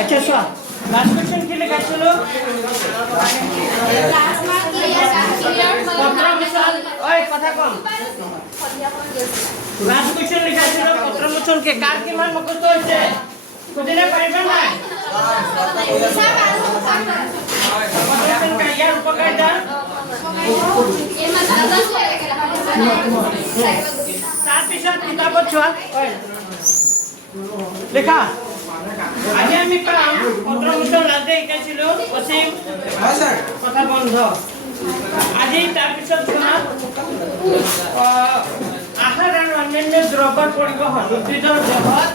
अच्छा so last question के लिए कैसे लो ओए कथा कम लास्ट क्वेश्चन लिखाइছিল পত্র মোচন কে কার কিমান মুখস্থ হইছে কোদিনে পাইবা না মোচন কা ইয়ার উপকারিতা তার পিছত কিতাবত চোৱা লেখা আজি আমি পাম পত্ৰ মোচন লাজে শিকাইছিল অসীম হয় স্যাৰ কথা বন্ধ আজি তাৰ পিছত শুনা আহাৰ আৰু অন্যান্য দ্ৰব্যৰ পৰিবহন উদ্ভিদৰ দেহত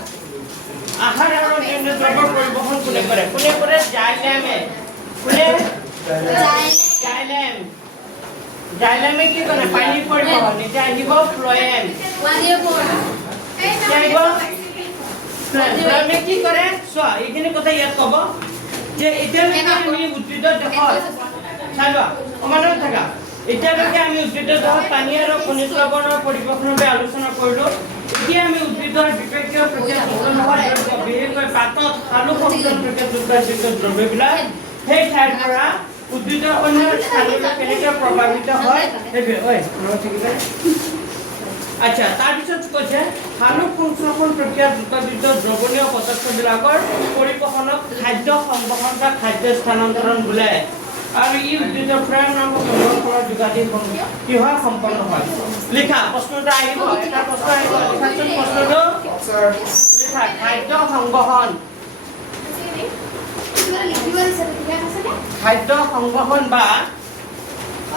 আহাৰ আৰু অন্যান্য দ্ৰব্যৰ পৰিবহন কোনে কৰে জাইলেমে কোনে জাইলেমে কি কৰে পানীৰ পৰিবহন এতিয়া আহিব ফ্লোয়েম ফ্লোয়েমে কি কৰে চোৱা এইখিনি কথা ইয়াত ক'ব যে এতিয়ালৈকে আমি উদ্ভিদৰ দেহত চালোৱা সমানত থাকা এতিয়ালৈকে আমি উদ্ভিদৰ দেহত পানী আৰু খনিজ লৱণৰ পৰিবহনৰ বাবে আলোচনা কৰিলো এতিয়া আমি উদ্ভিদৰ বিপাকীয় প্ৰক্ৰিয়া সম্পন্ন হোৱাৰ বিশেষকৈ পাতত সালু সংযোজন প্ৰক্ৰিয়াত দ্ৰব্যবিলাক সেই ঠাইৰ পৰা উদ্ভিদৰ অন্য স্থানলৈ কেনেকৈ প্ৰভাৱিত হয় আচ্ছা তাৰপিছত কৈছে সালু সংশ্লেষণ প্ৰক্ৰিয়াত উৎপাদিত দ্ৰৱণীয় পদাৰ্থবিলাকৰ পৰিবহনক খাদ্য সংবহন বা খাদ্য স্থানান্তৰণ বোলে আৰু ই উদ্ভিদৰ প্ৰাণ নামক সংগ্ৰহৰ যোগাদি কি হয় সম্পন্ন হয় লিখা প্ৰশ্নটা আহিব এটা প্ৰশ্ন আহিব লিখাচোন প্ৰশ্নটো লিখা খাদ্য সংবহন বা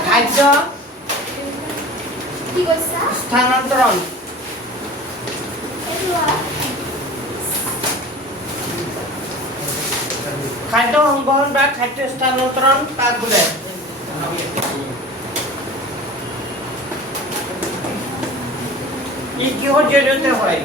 খাদ্য স্থানান্তৰণ খাদ্য সংবহন বা খাদ্য স্থানান্তৰণ কাক বলে ই কিহৰ জৰিয়তে হয়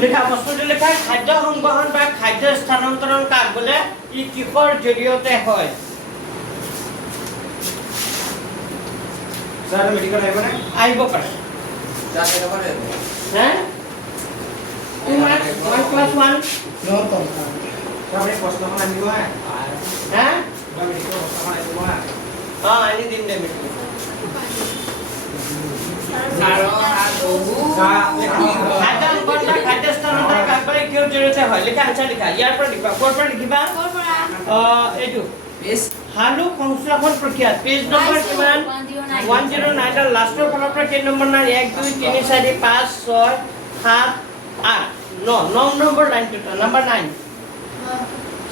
লিখা প্ৰশ্নটো লিখা খাদ্য সংবহন বা খাদ্য স্থানান্তৰণ কাক বলে ই কিহৰ জৰিয়তে হয় सर मेडिकल आइबो ना आइबो पर जाके नंबर है हैं तू मार्क्स 1 क्लास 1 नो तो सामने प्रश्न मान आइबो है हैं मेडिकल प्रश्न मान आइबो है हां आनी दिन दे मेडिकल सारो आ दोगु खाद्य बंदा खाद्य स्थानांतर কাকবারে কিয় জড়িত হয় লিখা আনসার লিখা ইয়াৰ পৰা লিখা কোৰ পৰা লিখিবা এইটো বেস হালু সংশ্লেষণ প্ৰক্ৰিয়া পেজ নম্বৰ কিমান 109 ৰ লাষ্টৰ ফালৰ পৰা কেই নম্বৰ নাই 1 2 3 4 5 6 7 8 9 নম্বৰ লাইনটো নম্বৰ 9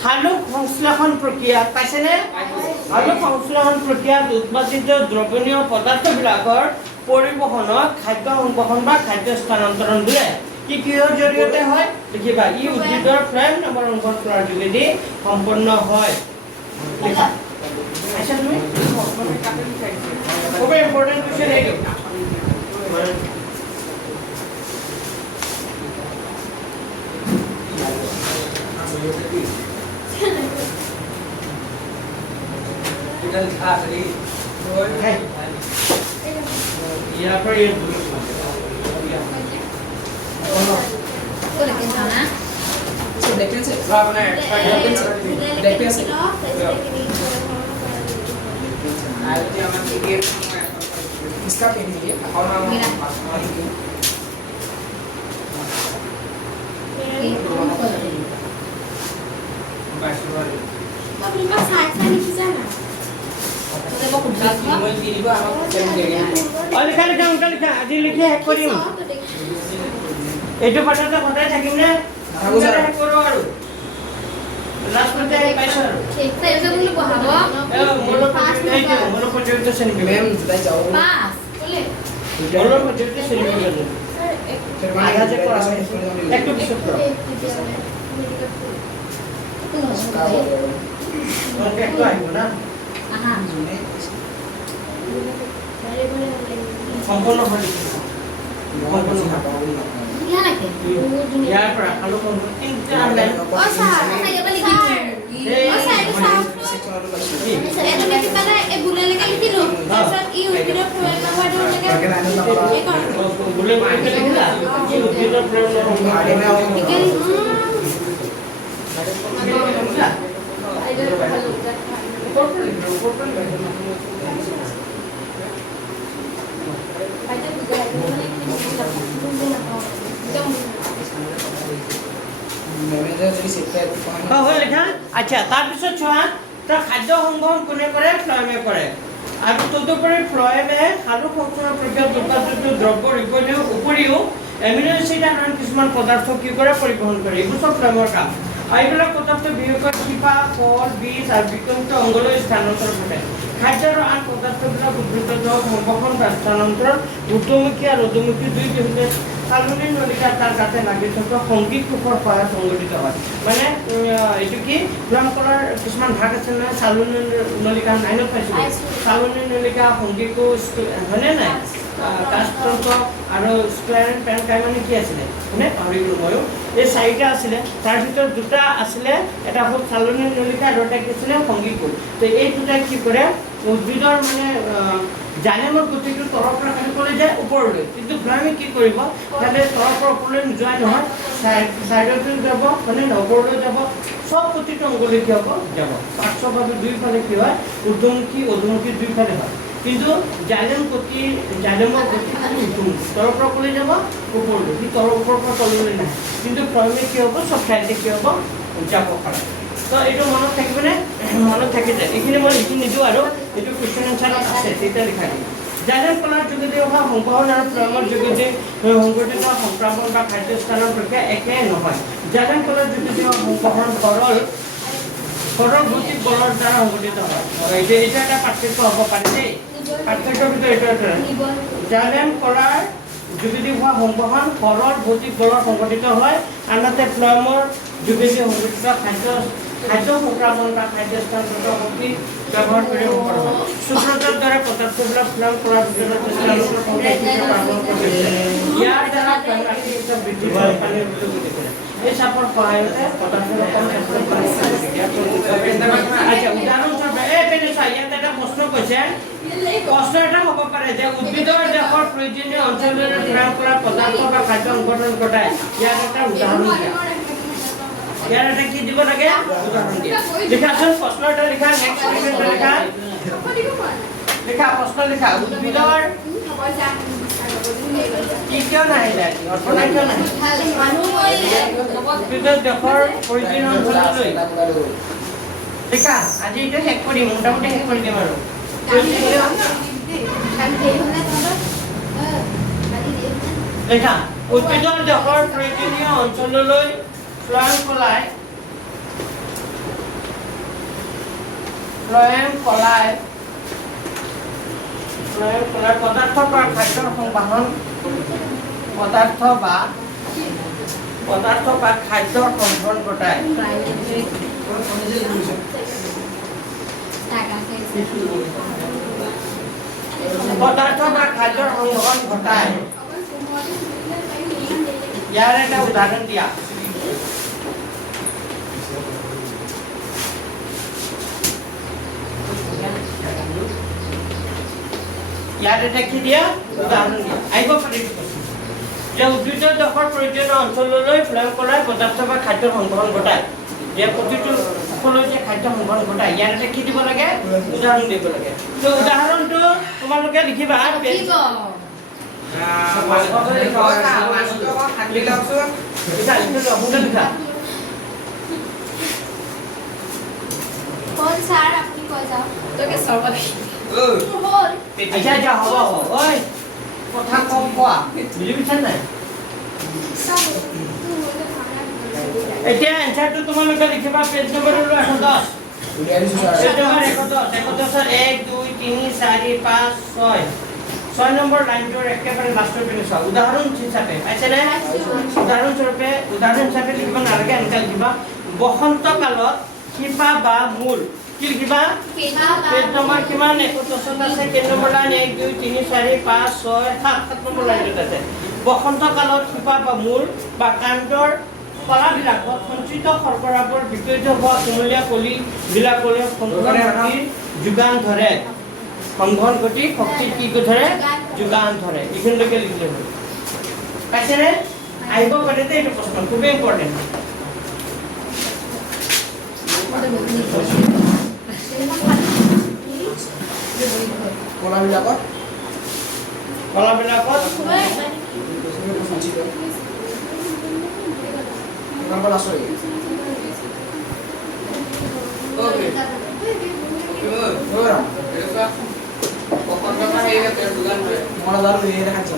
হালু সংশ্লেষণ প্ৰক্ৰিয়া পাইছেনে হালু সংশ্লেষণ প্ৰক্ৰিয়াত উৎপাদিত দ্ৰৱণীয় পদাৰ্থবিলাকৰ পৰিবহনক খাদ্য সংবহন বা খাদ্য স্থানান্তৰণ বোলে কি কিহৰ জৰিয়তে হয় লিখিবা ই উদ্ভিদৰ ফ্ৰেম নম্বৰ অংশৰ কৰাৰ যোগেদি সম্পন্ন হয় লিখা আচ্ছা তুমি খুব ইম্পর্টেন্ট কোশ্চেন এইটো इधर खा रही है यहाँ पर ये को लेके जाना सब देखते हैं अपने देखते हैं आलती हमारे गेट इसका पेन है और हम अपने पास साइड से नीचे जाना तो वो कुछ मोबाइल की लिखो हम पेन देंगे और लिखा আজি লিখে হেক কৰিম এইটো পাঠাতে সদায় থাকিম নে হেক কৰো আৰু লাষ্ট মতে পাইছো আৰু ठीक है ऐसे तुमने बहावा মোর প্রজেক্ট সেন্ড मैम जुलाई जाओ पास बोले মোর প্রজেক্ট সেন্ড করে फिर আগে যে করা হয় একটু কিছু করো ওকে একটু আইবো না हां সম্পূর্ণ হল यहाँ रखे ইয়াৰ পৰা আলু কোন তিনটা আনলাই ओ सर ये वाली ओ सर এই सर ये तो मैं पता है ये बुले लेके लिखी लो আচ্ছা তাৰপিছত চোৱা তাৰ খাদ্য সংগ্ৰহণ কোনে কৰে ফ্লয়েমে কৰে আৰু তদুপৰি ফ্লয়েমে সালোক সংশ্লেষণ প্ৰক্ৰিয়াত উৎপাদিত দ্ৰব্যৰ উপৰিও এমিনো এচিড আৰু কিছুমান পদাৰ্থ কি কৰে পৰিবহণ কৰে এইবোৰ চব ফ্লয়েমৰ কাম আৰু এইবিলাক পদাৰ্থ বিশেষকৈ শিপা ফল বীজ আৰু বিকৃত অংগলৈ স্থানান্তৰ ঘটে খাদ্য আৰু আন পদাৰ্থবিলাক উদ্ভিদৰ সম্প্ৰসাৰণ বা স্থানান্তৰ ঊৰ্ধ্বমুখী আৰু অধোমুখী দুই বিহুতে চালনী নলিকা তাৰ গাতে লাগি থকা সংগীত কোষৰ সহায়ত সংগঠিত হয় মানে এইটো কি ফ্লয়েম কৰাৰ কিছুমান ভাগ আছে নহয় চালনী নলিকা নাইনত পাইছিলোঁ চালনী নলিকা সংগীত কোষ হয়নে নাই কাষ্ট্ৰন্ত আৰু স্ক্লেৰেন পেনকাই মানে কি আছিলে হয়নে পাহৰি গ'লোঁ ময়ো এই চাৰিটা আছিলে তাৰ ভিতৰত দুটা আছিলে এটা হ'ল চালনী নলিকা আৰু এটা কি আছিলে সংগীত কোষ তো এই দুটাই কি কৰে উদ্ভিদৰ মানে জাইলেমৰ গতিটো তলৰ পৰা কেনেকৈ যায় ওপৰলৈ কিন্তু ফ্লয়েমে কি কৰিব তাতে তলৰ পৰা ওপৰলৈ নোযোৱাই নহয় চাইডতো যাব মানে ওপৰলৈ যাব সব প্ৰতিটো অংগলৈ কি হ'ব যাব পাৰ্শ্বভাৱে দুইফালে কি হয় ঊৰ্ধ্বমুখী অধোমুখী দুইফালে হয় কিন্তু জাইলেমৰ গতি তলৰ পৰা ওপৰলৈ যাব ওপৰলৈ সি তলৰ ওপৰৰ পৰা তললৈ নাহে কিন্তু ফ্লয়েমে কি হ'ব সব ঠাইতে কি হ'ব যাব পাৰে তো এইটো মনত থাকিবনে মনত থাকি যায় এইখিনি মই লিখি নিদিওঁ আৰু এইটো কুৱেশ্যন এনচাৰত আছে তেতিয়া লিখা দিম জাইলেম কলাৰ যোগেদি অহা সংবহন আৰু ফ্লয়েমৰ যোগেদি সংঘটিত সংক্ৰামণ বা খাদ্য স্থানৰ প্ৰক্ৰিয়া একে নহয় জাইলেম কলাৰ যোগেদি সংবহন সৰল ভৌতিক বলৰ দ্বাৰা সংঘটিত হয় এইটো এটা পাৰ্থক্য হ'ব পাৰে দেই পাৰ্থক্যৰ ভিতৰত এইটো জাইলেম কলাৰ যোগেদি হোৱা সংবহন সৰল ভৌতিক বলৰ সংঘটিত হয় আনহাতে ফ্লয়েমৰ যোগেদি সংঘটিত খাদ্য সংক্ৰামণ বা খাদ্য স্থানগত শক্তি ব্যৱহাৰ কৰি কৰা হয় সুব্ৰতৰ দ্বাৰা পদাৰ্থবিলাক ফ্লয়েম কৰাৰ ভিতৰত ইয়াৰ দ্বাৰা প্ৰাকৃতিক বৃদ্ধি পায় পানীৰ এই চাপৰ সহায়তে পদাৰ্থবিলাক আচ্ছা উদাহৰণস্বৰূপে এই পেনেচা ইয়াত এটা প্ৰশ্ন কৈছে প্ৰশ্ন এটা হ'ব পাৰে যে উদ্ভিদৰ দেহৰ প্ৰয়োজনীয় অঞ্চললৈ ফ্লয়েম কৰা পদাৰ্থ বা খাদ্য সংগঠন ঘটায় ইয়াৰ এটা উদাহৰণ দিয়া ইয়াৰ এটা কি দিব লাগে উদাহৰণ দিয়া লিখাচোন প্ৰশ্ন এটা লিখা নেক্সট কুৱেশ্যন লিখা লিখা প্ৰশ্ন লিখা উদ্ভিদৰ কি কিয় নাহিলে অৰ্থনা কিয় নাহিলে উদ্ভিদৰ দেহৰ প্ৰয়োজনীয় অঞ্চললৈ লিখা আজি এইটো শেষ কৰিম মোটামুটি শেষ কৰি দিম আৰু লিখা উদ্ভিদৰ দেহৰ প্ৰয়োজনীয় অঞ্চললৈ ফ্লয়েম কলাই পদাৰ্থ বা খাদ্যৰ সংবাহন পদাৰ্থ বা খাদ্যৰ সংবহন ঘটায় পদাৰ্থ বা খাদ্যৰ সংবহন ঘটায় ইয়াৰ এটা উদাহৰণ দিয়া ইয়াত এটা কি দিয়া উদাহৰণ দিয়া আহিব পাৰে যে উদ্ভিদৰ দেহৰ প্ৰয়োজনীয় অঞ্চললৈ ফ্লয়েম কলাই পদাৰ্থ বা খাদ্য সংবহন ঘটায় যে প্ৰতিটো সকলোৱে যে খাদ্য সংবহন ঘটায় ইয়াত এটা কি দিব লাগে উদাহৰণ দিব লাগে তো উদাহৰণটো তোমালোকে লিখিবা স্যার আপনি কই যাও তোকে সবাই আচ্ছা আচ্ছা হ'ব ঐ কথা কম কোৱা বুজি পাইছা নাই এতিয়া এনচাৰটো তোমালোকে লিখিবা page number 110 page number 110 1 2 3 4 5 6 6 number লাইনটোৰ একেবাৰে লাষ্টৰ পিনে চাওঁ উদাহৰণ হিচাপে পাইছেনে উদাহৰণ হিচাপে লিখিব নালাগে এনেকৈ লিখিবা বসন্ত কালত শিপা বা মূল কি লিখিবা পেজ নম্বৰ কিমান 110 আছে কেই নম্বৰ লাইন 1 2 3 4 5 6 7 নম্বৰ লাইনত আছে বসন্ত কালত শিপা বা মূল বা কাণ্ডৰ কলাবিলাকত সঞ্চিত শৰ্কৰাবোৰ বিপৰীত হোৱা কুমলীয়া কলিবিলাকলৈ যোগান ধৰে সংবহন ঘটি শক্তি কি ধৰে যোগান ধৰে এইখিনিলৈকে লিখিলে হ'ল পাইছেনে আহিব পাৰে এইটো প্ৰশ্ন খুবেই ইম্পৰ্টেণ্ট কলাবিলাকত নম্বৰ আছে মলাদাৰ হয়ে দেখাচ্ছে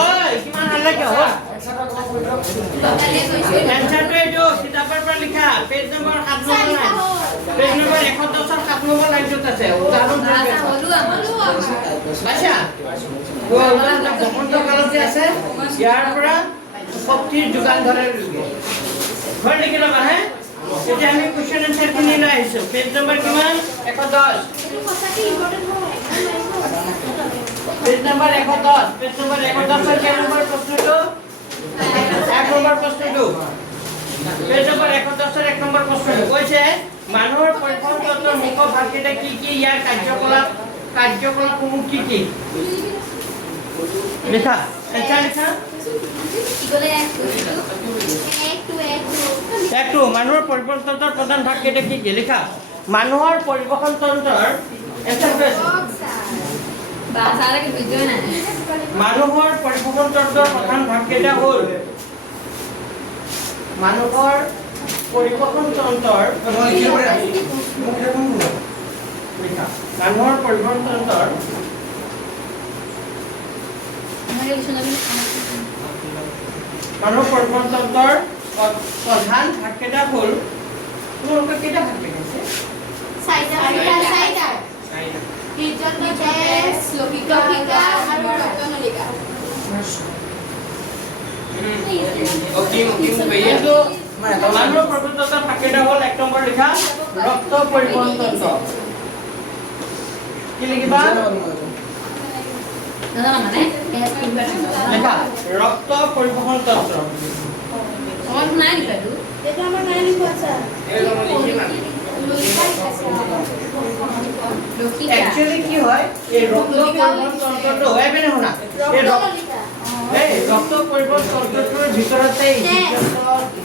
Oi, কিমান হাল্লা কিয় হ'ল? এনচাৰটো এইটো কিতাপৰ পৰা লিখা page number 7 number line page number 110 ৰ 7 নম্বৰ লাইনটোত আছে উদাহৰণ পাইছা উদাহৰণ বসন্ত কালত যে আছে ইয়াৰ পৰা শক্তিৰ যোগান ধৰে ঘৰ লিখি ল'বা হে এতিয়া আমি কোৱেশ্চন এনচাৰ খিনি লৈ আহিছো পেজ নম্বৰ কিমান 110 পেজ নম্বৰ 110 পেজ নম্বৰ 110 ৰ কেই নম্বৰ প্ৰশ্নটো 1 নম্বৰ প্ৰশ্নটো পেজ নম্বৰ 110 ৰ 1 নম্বৰ প্ৰশ্নটো কৈছে মানুহৰ পৰিবহণ তন্ত্ৰৰ মুখ্য ভাগকেইটা কি কি ইয়াৰ কাৰ্যকলাপসমূহ কি কি লিখা এনচাৰ লিখা একটু মানুহৰ পৰিবহণ তন্ত্ৰৰ প্ৰধান ভাগকেইটা কি কি লিখা মানুহৰ পৰিবহণ তন্ত্ৰৰ এনচাৰ মানুহৰ পৰিবহণ তন্ত্ৰৰ প্ৰধান ভাগকেইটা হ'ল মানুহৰ পৰিবহণ তন্ত্ৰৰ মানুহৰ পৰিবহণ তন্ত্ৰৰ মানুহৰ পৰিবহণ তন্ত্ৰৰ প্ৰধান ভাগকেইটা হ'ল তোমালোকে কেইটা ভাগ লিখিছে কিন্তু মানুহৰ পৰিবহণ তন্ত্ৰৰ ভাগকেইটা হ'ল 1 নম্বৰ লিখা ৰক্ত পৰিবহণ তন্ত্ৰ কি লিখিবা লিখা ৰক্ত পৰিবহণ তন্ত্ৰ Actually কি হয় এই ৰক্ত পৰিবহন তন্ত্ৰটো হয় বেনে হোনা এই ৰক্ত পৰিবহন তন্ত্ৰটোৰ ভিতৰতে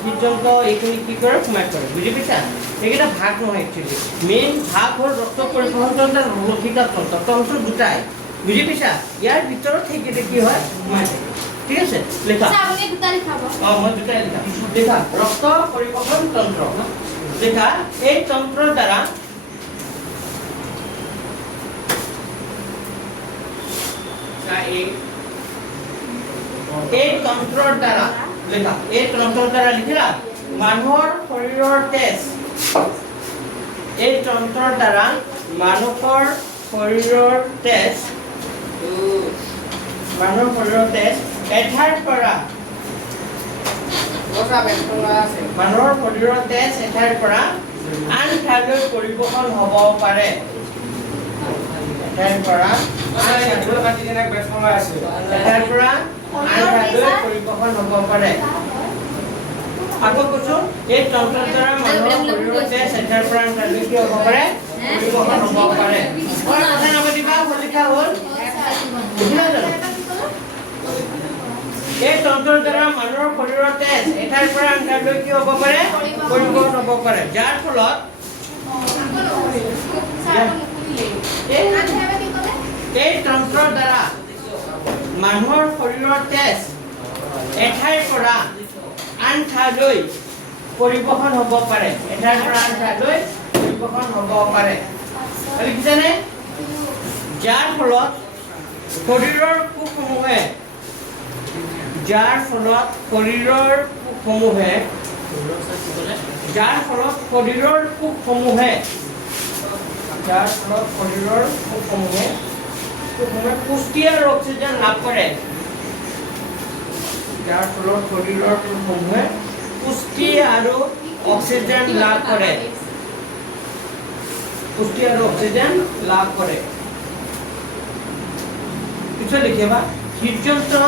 হৃদযন্ত্ৰ এইখিনি কি কৰে সোমাই কৰে বুজি পাইছা এইকেইটা ভাগ নহয় একচুয়ালি মেইন ভাগ হ'ল ৰক্ত পৰিবহন তন্ত্ৰ আৰু লক্ষিকা তন্ত্ৰ দুটাই বুজি পাইছা ইয়াৰ ভিতৰত সেইকেইটা কি হয় সোমাই থাকে ঠিক আছে লেখা আপুনি দুটা লিখাব মই দুটাই লিখা ৰক্ত পৰিবহন তন্ত্ৰ লেখা এই তন্ত্ৰৰ দ্বাৰা এই তন্ত্ৰৰ দ্বাৰা লেখা এই তন্ত্ৰৰ দ্বাৰা লিখিলা মানুহৰ শৰীৰৰ তেজ এই তন্ত্ৰৰ দ্বাৰা মানুহৰ শৰীৰৰ তেজ এঠাইৰ পৰা মানুহৰ শৰীৰৰ তেজ এঠাইৰ পৰা আন ঠাইলৈ পৰিবহণ হ'ব পাৰে এঠাইৰ পৰা পৰিবহণ হ'ব পাৰে আকৌ কৈছো এই তন্ত্ৰৰ দ্বাৰা মানুহৰ শৰীৰৰ তেজ এঠাইৰ পৰা আন ঠাইলৈ কি হ'ব পাৰে পৰিবহণ হ'ব পাৰে কথা নাপাতিবা লিখা হ'ল এই তন্ত্ৰৰ দ্বাৰা মানুহৰ শৰীৰৰ তেজ এঠাইৰ পৰা আন ঠাইলৈ কি হ'ব পাৰে পৰিবহণ হ'ব পাৰে যাৰ ফলত এই তন্ত্ৰৰ দ্বাৰা মানুহৰ শৰীৰৰ তেজ এঠাইৰ পৰা আন ঠাইলৈ পৰিবহণ হ'ব পাৰে এঠাইৰ পৰা আন ঠাইলৈ পৰিবহণ হ'ব পাৰে লিখিছেনে যাৰ ফলত শৰীৰৰ কোষসমূহে যাৰ ফলত শৰীৰৰ কোষসমূহে পুষ্টি আৰু অক্সিজেন লাভ কৰে যাৰ ফলত শৰীৰৰ কোষসমূহে পুষ্টি আৰু অক্সিজেন লাভ কৰে পিছত লিখিবা হৃদযন্ত্ৰ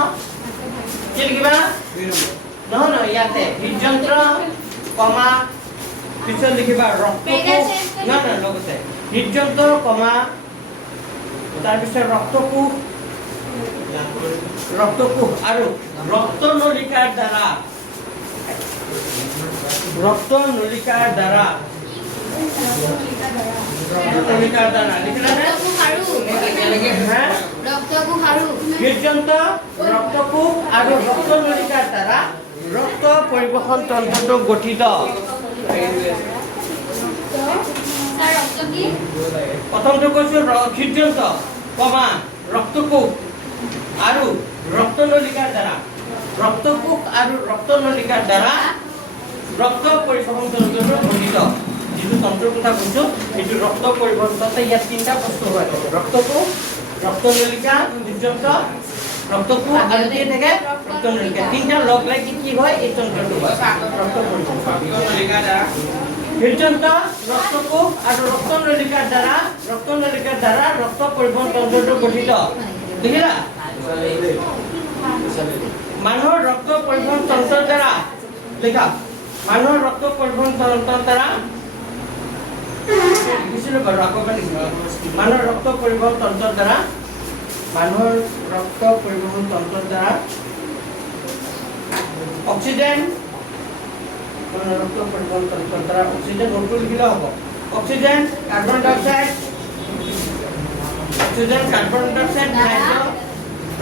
কি লিখিবা নহয় ইয়াতে হৃদযন্ত্ৰ কমা পিছত লিখিবা ৰক্তকোষ নহয় লগতে হৃদযন্ত্ৰ কমা তাৰপিছত ৰক্তকোষ আৰু ৰক্তনলিকাৰ দ্বাৰা লিখিলানে হৃদযন্ত্ৰ ৰক্তকোষ আৰু ৰক্তনলিকাৰ দ্বাৰা ৰক্ত পৰিবহণ তন্ত্ৰটো গঠিত প্ৰথমটো কৈছো হৃদযন্ত্ৰ কমা ৰক্তকোষ আৰু ৰক্তনলিকাৰ দ্বাৰা ৰক্ত পৰিবহণ তন্ত্ৰটো গঠিত যিটো তন্ত্ৰৰ কথা কৈছো সেইটো ৰক্ত পৰিবহণ তন্ত্ৰ ইয়াত তিনিটা বস্তু হয় ৰক্তকোষ ৰক্তনলিকা হৃদযন্ত্ৰ ৰক্তকোষ আৰু কি থাকে ৰক্তনলিকা তিনিটা লগ লাগি কি হয় এই তন্ত্ৰটো হয় ৰক্ত পৰিবহণ হৃদযন্ত্ৰ ৰক্তকোষ আৰু ৰক্তনলিকাৰ দ্বাৰা ৰক্ত পৰিবহণ তন্ত্ৰটো গঠিত দেখিলা মানুহৰ ৰক্ত পৰিবহণ তন্ত্ৰৰ দ্বাৰা লিখা মানুহৰ ৰক্ত পৰিবহণ তন্ত্ৰৰ দ্বাৰা মানুহৰ ৰক্ত পৰিবহণ তন্ত্ৰৰ দ্বাৰা অক্সিজেন ৰক্ত পৰিবহণ তন্ত্ৰৰ দ্বাৰা অক্সিজেন ৰক্ত লিখিলে হ'ব অক্সিজেন কাৰ্বন ডাই অক্সাইড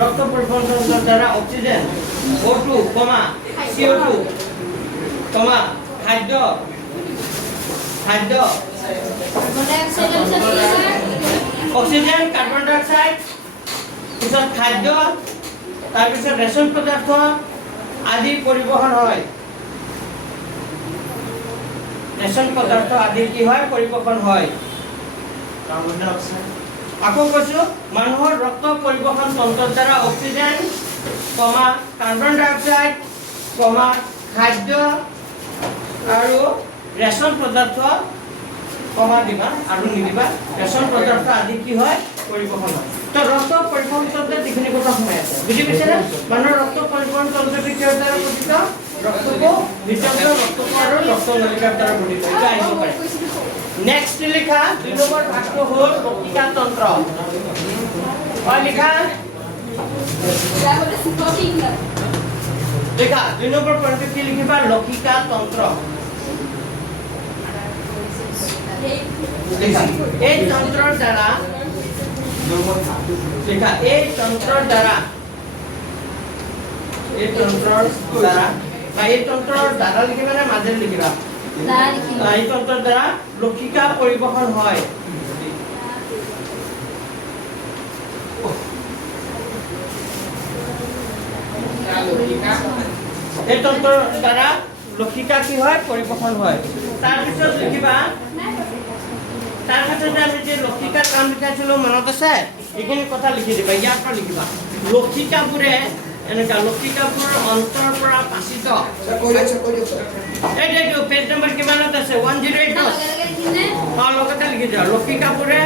ৰক্ত পৰিবহণ তন্ত্ৰৰ দ্বাৰা অক্সিজেন O2, CO2, খাদ্য অক্সিজেন কাৰ্বন ডাই অক্সাইড পিছত খাদ্য তাৰপিছত ৰেচন পদাৰ্থ আদি পৰিবহণ হয় পৰিবহণ হয় কাৰ্বন ডাই অক্সাইড আকৌ কৈছো মানুহৰ ৰক্ত পৰিবহণ তন্ত্ৰৰ দ্বাৰা অক্সিজেন কাৰ্বন ডাই অক্সাইড খাদ্য আৰু ৰেচন পদাৰ্থ দিবা আৰু নিদিবা ৰেচন পদাৰ্থ আদি কি হয় পৰিবহণ হয় তো ৰক্ত পৰিবহণ তন্ত্ৰত যিখিনি কথা সোমাই আছে বুজি পাইছেনে মানুহৰ ৰক্ত পৰিবহণ তন্ত্ৰটো কিহৰ দ্বাৰা গঠিত ৰক্তকোষ হৃদযন্ত্ৰ ৰক্তকোষ আৰু ৰক্তনলিকাৰ দ্বাৰা গঠিত এটা আহিব পাৰে নেক্সট লিখা 2 নম্বৰ ভাগটো হ'ল লক্ষিকা তন্ত্ৰ লিখা লিখা 2 নম্বৰ পইণ্টটো কি লিখিবা লক্ষিকা তন্ত্ৰ এই তন্ত্ৰৰ দ্বাৰা লিখা এই তন্ত্ৰৰ দ্বাৰা লিখিবা নে মাজেৰে লিখিবা এই তন্ত্ৰৰ দ্বাৰা লক্ষিকা পৰিবহণ হয় এই তন্ত্ৰৰ দ্বাৰা লক্ষিকা কি হয় পৰিবহণ হয় তাৰপিছত লিখিবা তাৰ ক্ষেত্ৰতে আমি যে লক্ষিকাৰ কাম লিখাইছিলো মনত আছে এইখিনি কথা লিখি দিবা ইয়াৰ পৰা লিখিবা লক্ষিকাবোৰে এনেকা লক্ষিকাবোৰ অন্তৰ পৰা পাচিত এইটো পেজ নম্বৰ কিমানত আছে 108 লগতে লিখি দিয়া লক্ষিকাবোৰে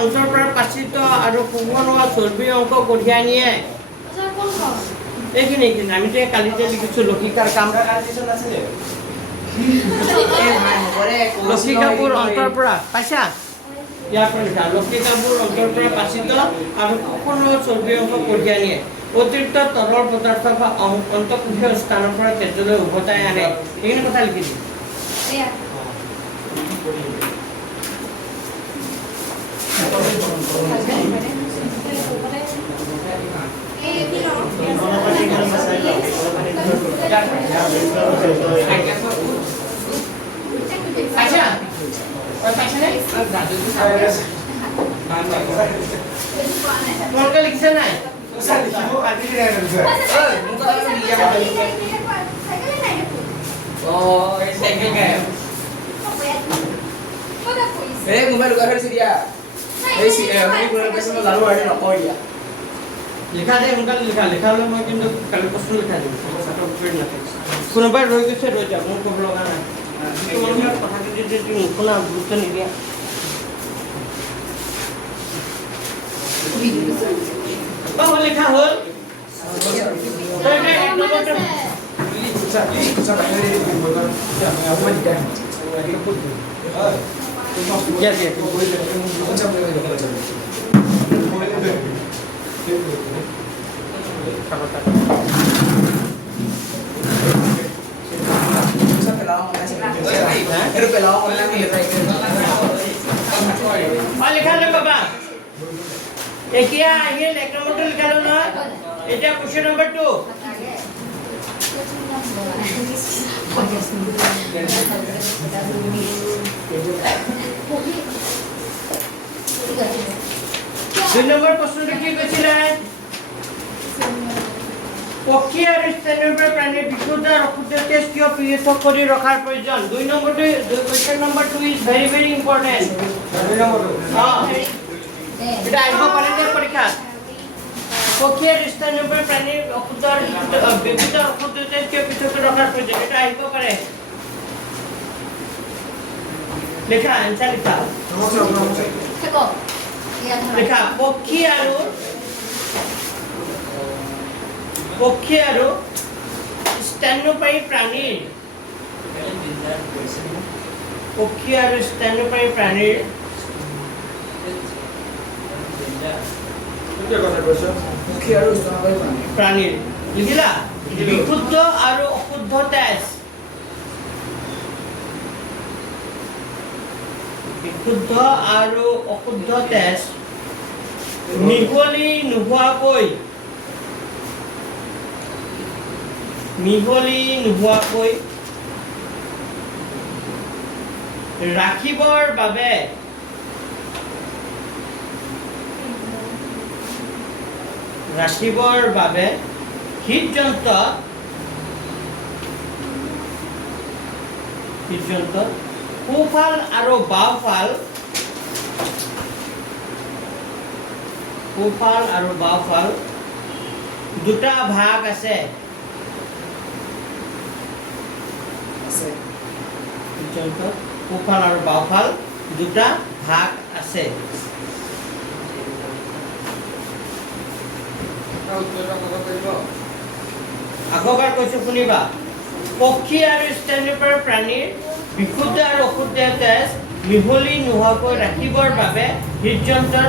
অন্তৰ পৰা পাচিত আৰু কোমল হোৱা চৰ্বি অংশ কঢ়িয়াই নিয়ে এইখিনি আমি যে কালিতে লিখিছো লক্ষিকাৰ কাম লক্ষিকাবোৰ অন্তৰ পৰা পাইছা ইয়াৰ পৰা লিখা লক্ষিকাবোৰ অন্তৰ পৰা পাচিত আৰু কোমল হোৱা চৰ্বি অংশ কঢ়িয়াই নিয়ে অতিৰিক্ত তৰল পদাৰ্থ বা অন্তঃকোষীয় স্থানৰ পৰা তেজলৈ উভতাই আনে এইখিনি কথা লিখি দিম তোমালোকে লিখিছে নাই এই সাইকেল গায় মোবাইল লগাই থৈছে দিয়া এই জানো আৰু নকওঁ দিয়া লিখা দে সোনকালে লিখালে মই কিন্তু কালি প্ৰশ্ন লিখাই দিম কোনোবাই ৰৈ গৈছে ৰৈ যাওক মোৰ ক'ব লগা নাই তোমালোকে কথাটো যদি নুশুনা গুৰুত্ব নিদিয়া লিখা হ'ল এক নম্বৰটো দিয়া দিয়া লিখা লৈ বাবা এতিয়া আহিল এক নম্বৰটো লিখালো নহয় এতিয়া কুৱেশ্যন নম্বৰ 2 2 নম্বৰ প্ৰশ্নটো কি কৈছিলে পক্ষী আৰু স্তন্যপায়ী প্ৰাণীৰ বিশুদ্ধ আৰু অশুদ্ধ তেজ কিয় পৃথক কৰি ৰখাৰ প্ৰয়োজন 2 নম্বৰটো question number 2 is very very important 2 নম্বৰটো এটা আহিব পাৰে নে পৰীক্ষা পক্ষী আৰু স্তন্যপায়ী প্ৰাণীৰ অশুদ্ধ আৰু বিশুদ্ধ অশুদ্ধ তেজ কিয় পৃথক কৰি ৰখাৰ প্ৰয়োজন এটা আহিব পাৰে লেখা আনসাৰ লেখা লেখা পক্ষী আৰু স্তন্যপায়ী প্ৰাণীৰ পক্ষী আৰু স্তন্যপায়ী প্ৰাণীৰ লিখিলা বিশুদ্ধ আৰু অশুদ্ধ তেজ বিশুদ্ধ আৰু অশুদ্ধ তেজ মিহলি নোহোৱাকৈ ৰাখিবৰ বাবে হৃদযন্ত্ৰ সোঁফাল আৰু বাওঁফাল দুটা ভাগ আছে সোঁফাল আৰু বাওঁফাল দুটা ভাগ আছে আগৰবাৰ কৈছো শুনিবা পক্ষী আৰু স্তন্যপায়ী প্ৰাণীৰ বিশুদ্ধ আৰু অশুদ্ধ তেজ মিহলি নোহোৱাকৈ ৰাখিবৰ বাবে হৃদযন্ত্ৰৰ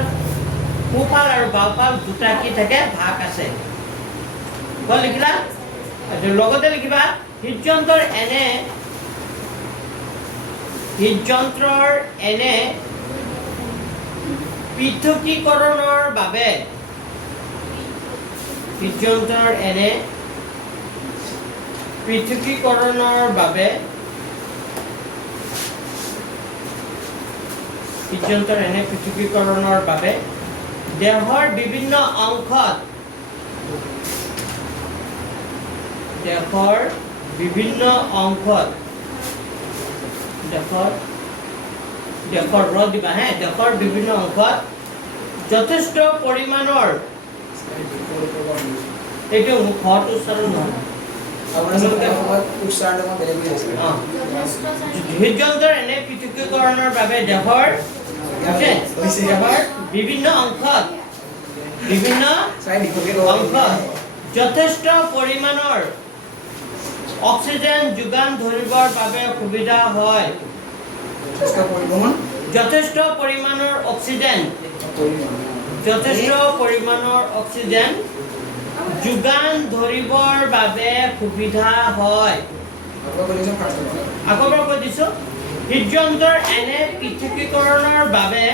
সোঁফাল আৰু বাওঁফাল দুটা কি থাকে ভাগ আছে লিখিলা লগতে লিখিবা হৃদযন্ত্ৰৰ এনে পৃথকীকৰণৰ বাবে দেহৰ বিভিন্ন অংশত যথেষ্ট পৰিমাণৰ এইটো মুখত উচ্চাৰণ নহয় হৃদযন্ত্ৰৰ এনে পৃথকীকৰণৰ বাবে দেহৰ বিভিন্ন অংশত যথেষ্ট পৰিমাণৰ অক্সিজেন যোগান ধৰিবৰ বাবে সুবিধা হয় যথেষ্ট পৰিমাণৰ অক্সিজেন যোগান ধৰিবৰ বাবে সুবিধা হয় আগৰবাৰ কৈ দিছো হৃদযন্ত্ৰৰ এনে পৃথকীকৰণৰ বাবে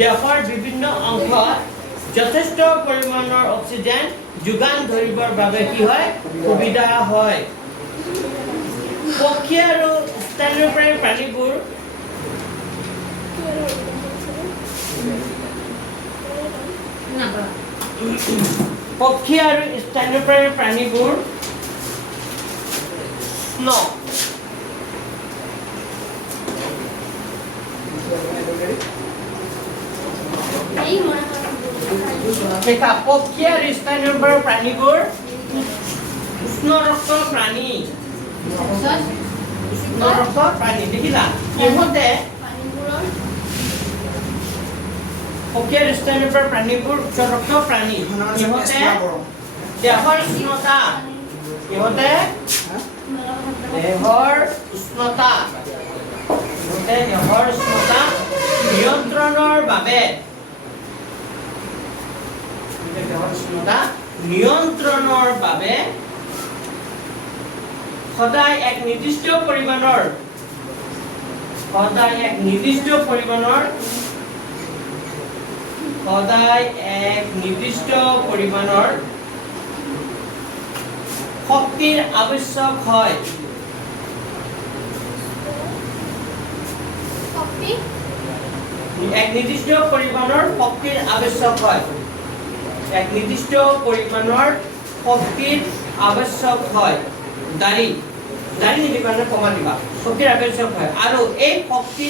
দেহৰ বিভিন্ন অংশত যথেষ্ট পৰিমাণৰ অক্সিজেন যোগান ধৰিবৰ বাবে কি হয় সুবিধা হয় পক্ষী আৰু স্তন্যপায়ী প্ৰাণীবোৰ পক্ষী আৰু স্তন্যপায়ী প্ৰাণীবোৰ স্ন এই মনে দেখা পক্ষী আৰু স্তন্যপায়ী প্ৰাণীবোৰ উষ্ণ ৰক্ত প্ৰাণী উষ্ণ ৰক্ত প্ৰাণী দেখিলা ইহঁতে পানীবোৰৰ পক্ষী আৰু স্তন্যপায়ী প্ৰাণীবোৰ উচ্চ ৰক্ত প্ৰাণী ইহঁতে দেহৰ উষ্ণতা ইহঁতে দেহৰ উষ্ণতা নিয়ন্ত্ৰণৰ বাবে সদায় এক নিৰ্দিষ্ট পৰিমাণৰ শক্তিৰ আৱশ্যক হয় কপি এক নিৰ্দিষ্ট পৰিমাণৰ শক্তিৰ আৱশ্যক হয় দাড়ি নিদিবা নে কমা দিবা শক্তিৰ আৱশ্যক হয় আৰু এই শক্তি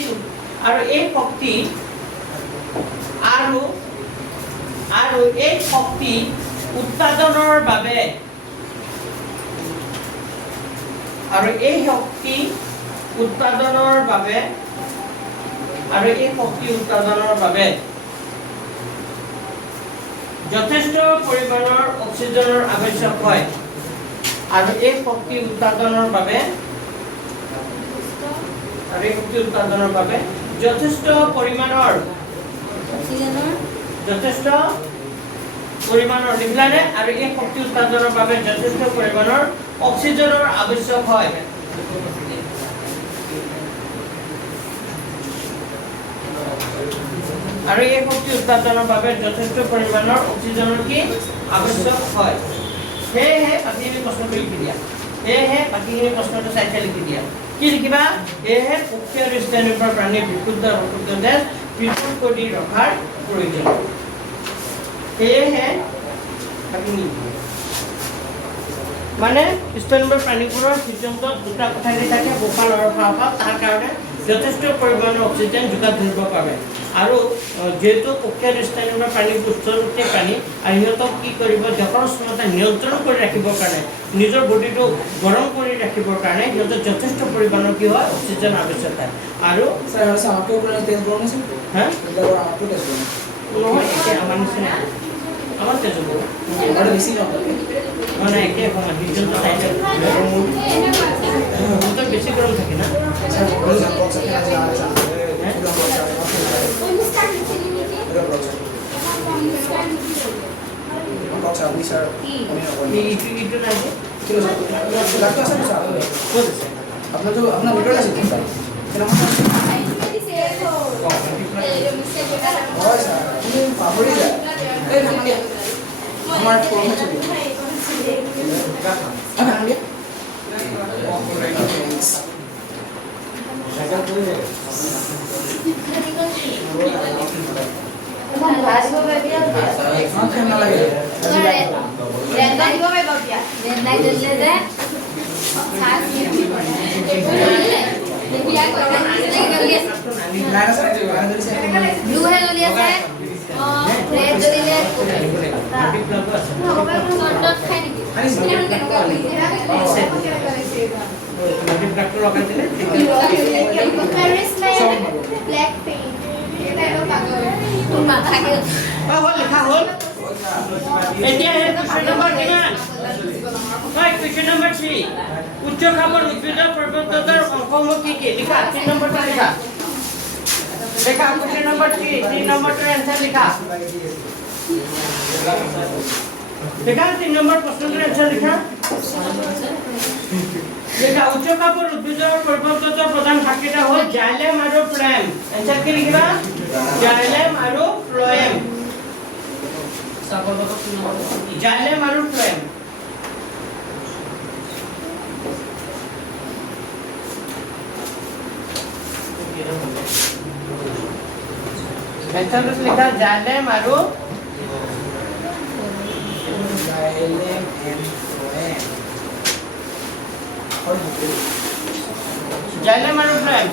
উৎপাদনৰ বাবে যথেষ্ট পৰিমাণৰ অক্সিজেনৰ আৱশ্যক হয় আৰু এই শক্তি উৎপাদনৰ বাবে যথেষ্ট পৰিমাণৰ দেখিলানে আৰু এই শক্তি উৎপাদনৰ বাবে যথেষ্ট পৰিমাণৰ অক্সিজেনৰ আৱশ্যক হয় আৰু এই শক্তি উৎপাদনৰ বাবে যথেষ্ট পৰিমাণৰ অক্সিজেনৰ কি আৱশ্যক হয় সেয়েহে বাকীখিনি প্ৰশ্নটো লিখি দিয়া কি লিখিবা সেয়েহে পক্ষী আৰু স্তন্যপায়ী প্ৰাণীৰ বিশুদ্ধ ৰক্ত তেজ পৃথক কৰি ৰখাৰ প্ৰয়োজন সেয়েহে মানে স্তন্যপায়ী প্ৰাণীবোৰৰ সিদ্ধান্তত দুটা কথা থাকে গোপাল আৰু হাঁওফাঁও তাৰ কাৰণে যথেষ্ট পৰিমাণৰ অক্সিজেন যোগান ধৰিব পাৰে আৰু যেহেতু পক্ষী আৰু স্তন্যপায়ী প্ৰাণীবোৰ উচ্চৰক্তীয় প্ৰাণী আৰু সিহঁতক কি কৰিব দেহৰ উষ্ণতা নিয়ন্ত্ৰণ কৰি ৰাখিবৰ কাৰণে নিজৰ বডিটো গৰম কৰি ৰাখিবৰ কাৰণে সিহঁতৰ যথেষ্ট পৰিমাণৰ কি হয় অক্সিজেন আৱশ্যক হয় আৰু নহয় একে আমাৰ নিচিনা আমাৰ তেজৰ মানে একে সমান সিদ্ধান্ত চাইছে বেছি গৰম থাকে না Question number 3. উচ্চ খাপৰ উদ্ভিদৰ পৰিৱৰ্তনৰ অংশসমূহ কি কি? লিখা 3 নম্বৰটো লিখা। লিখা question number 3 নম্বৰটোৰ এনসাৰ লিখা। লিখা 3 নম্বৰ প্ৰশ্নটোৰ এনসাৰ লিখা। লিখা উচ্চ খাপৰ উদ্ভিদৰ পৰিৱৰ্তনৰ প্ৰধান ভাগকেইটা হ'ল জাইলেম আৰু ফ্লোয়েম। এনসাৰ কি লিখিবা? জাইলেম আৰু ফ্লোয়েম। জাইলেম আৰু ফ্লোয়েম। এনসাৰটো লিখা জাইলেম আৰু জাইলেম আৰু ফ্লাইম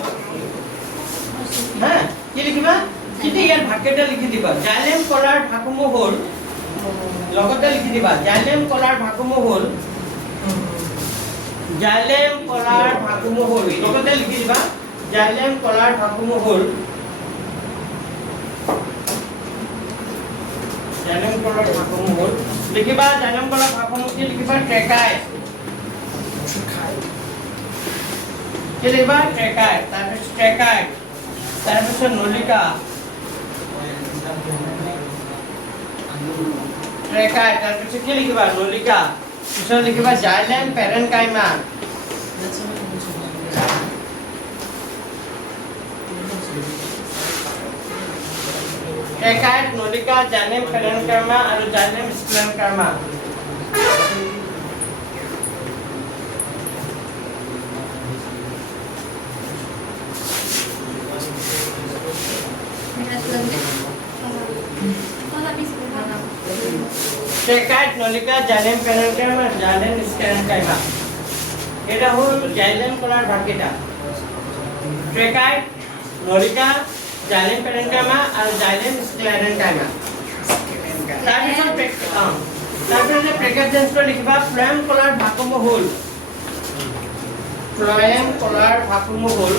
হা কি লিখিবা কিন্তু ইয়াৰ ভাগকেইটা লিখি দিবা জাইলেম কলাৰ ভাগসমূহ হ'ল লগতে লিখি দিবা জাইলেম কলাৰ ভাগসমূহ হ'ল জাইলেম কলাৰ ভাগসমূহ হ'ল লগতে লিখি দিবা জাইলেম কলাৰ ভাগসমূহ হ'ল জাইলেম কলাৰ ভাগসমূহ হ'ল লিখিবা জাইলেম কলাৰ ভাগসমূহ কি লিখিবা ট্ৰেকাই কি লিখিবা ট্ৰেকাই তাৰপিছত ট্ৰেকাই তাৰপিছত নলিকা ট্ৰেকাই তাৰপিছত কি লিখিবা নলিকা পিছত লিখিবা জাইলেম পেৰেনকাইমা ট্ৰেকাই নলিকা জাইলেম পেৰেনকাইমা আৰু জাইলেম স্প্লেনকাইমা ট্ৰেকাইট নলিকা জাইলেম পেৰেনকাইমা জাইলেম স্প্লেনকাইমা এটা হল জাইলেম কলাৰ ভাগকেইটা ট্ৰেকাইট নলিকা জাইলেম পেৰেনকাইমা আৰু জাইলেম স্প্লেনকাইমা তাৰপিছত প্ৰেকেটেন্সটো লিখিবা ফ্লাইম কলাৰ ভাগসমূহ হ'ল ফ্লাইম কলাৰ ভাগসমূহ হ'ল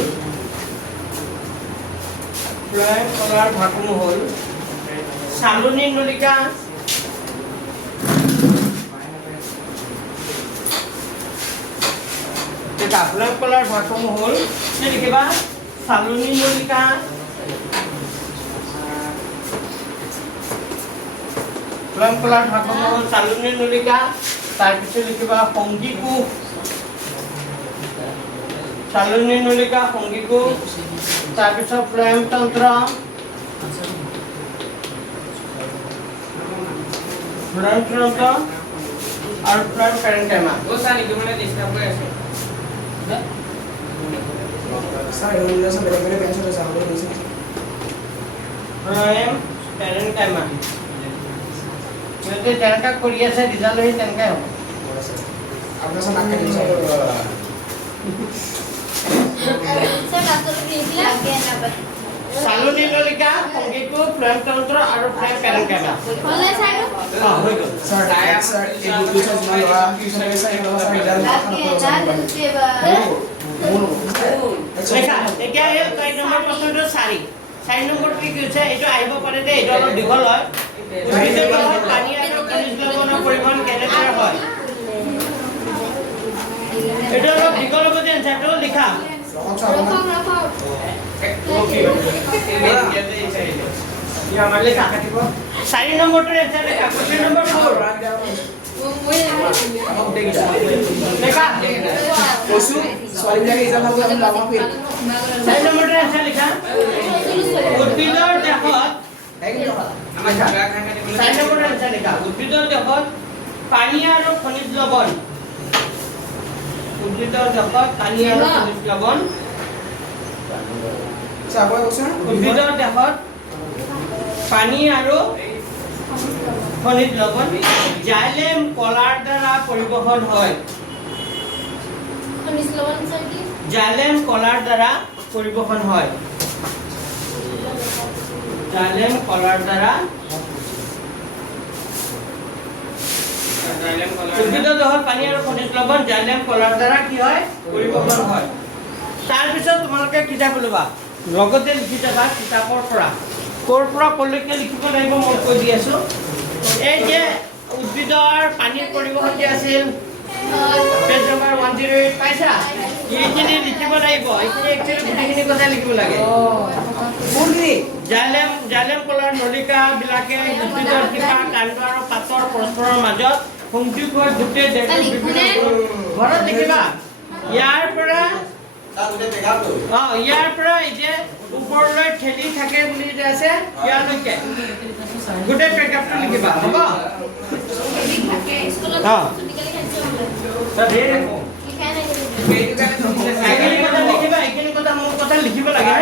ফ্লাইম কলাৰ ভাগসমূহ হ'ল চালনী নলিকা ফ্লাইম কলাৰ ভাগসমূহ হ'ল লিখিবা চালনী নলিকা ফ্লাইম কলাৰ ভাগসমূহ হ'ল চালনী নলিকা তাৰপিছত লিখিবা সংগীকু চালনী নলিকা সংগীকু তাৰপিছত ফ্লাইম তন্ত্ৰ ফ্লাইম তন্ত্ৰ আৰু ফ্লাইম পেৰেনকাইমা Sir, you know some very pension is our reason. ফ্লাইম পেৰেনকাইমা যদি তেনেকা কৰি আছে ৰিজাল্ট হৈ তেনেকাই হ'ব আপনাৰ সাথে আগে দিন চালনী নলিকা সংগীকু ফ্লাইম তন্ত্ৰ আৰু ফ্লাইম পেৰেনকাইমা হৈ গ'ল Sir, sir, এই বুঝছ না লৰা টিউশন এৰ সাইড লৰা সাইড লেখা এতিয়া এই 6 নম্বৰ প্ৰশ্নটো 4 নম্বৰটো কি হৈছে এইটো আহিব পাৰে যে এইটো অলপ দীঘল হয় উদ্ভিদৰ পানী আৰু খনিজ লৱণৰ পৰিমাণ কেনেদৰে হয় এইটো অলপ দীঘল হ'ব যে এনসাৰটো লিখা ইয়া আমাৰ লেখা কাটিব 4 নম্বৰটো এনসাৰ লেখা কোৱেশ্চন নম্বৰ 4 লেখা ওসু সৰি লাগে এক্সাম হবে আমি লাভ হবে 4 নম্বৰটো এনসাৰ লিখা উদ্ভিদৰ দেহত আমাৰ জায়গা খানে 4 নম্বৰটো এনসাৰ লিখা উদ্ভিদৰ দেহত পানী আৰু খনিজ লৱণ উদ্ভিদৰ দেহত পানী আৰু খনিজ লৱণ চাবো কোশ্চেন উদ্ভিদৰ দেহত পানী আৰু খনিজ লৱণ জাইলেম কলাৰ দ্বাৰা পৰিবহন হয় জাইলেম কলাৰ দ্বাৰা পৰিবহন হয় জাইলেম কলাৰ দ্বাৰা উদ্ভিদৰ দেহত পানী আৰু খনিজ লৱণ জাইলেম কলাৰ দ্বাৰা কি হয় পৰিবহন হয় তাৰপিছত তোমালোকে কিতাপ ল'বা লগতে লিখি যাবা কিতাপৰ পৰা ক'ৰ পৰা ক'লৈকে লিখিব লাগিব মই কৈ দি আছো এই যে উদ্ভিদৰ পানীৰ পৰিবহন যে আছিল পেজ নম্বৰ 108 পাইছা এইখিনি লিখিব লাগিব এইখিনি একচুৱেলি গোটেইখিনি কথা লিখিব লাগে কোনখিনি জাইলেম কলাৰ নলিকা বিলাকে উদ্ভিদৰ শিপা কাণ্ড আৰু পাতৰ পৰস্পৰৰ মাজত সংযোগ হৈ গোটেই দেহৰ বিভিন্ন ঘৰত লিখিবা ইয়াৰ পৰা এই যে ওপৰলৈ ঠেলি থাকে বুলি যে আছে ইয়ালৈকে গোটেই পেকআপটো লিখিবা হ'ব এইখিনি কথা মোৰ কথা লিখিব লাগে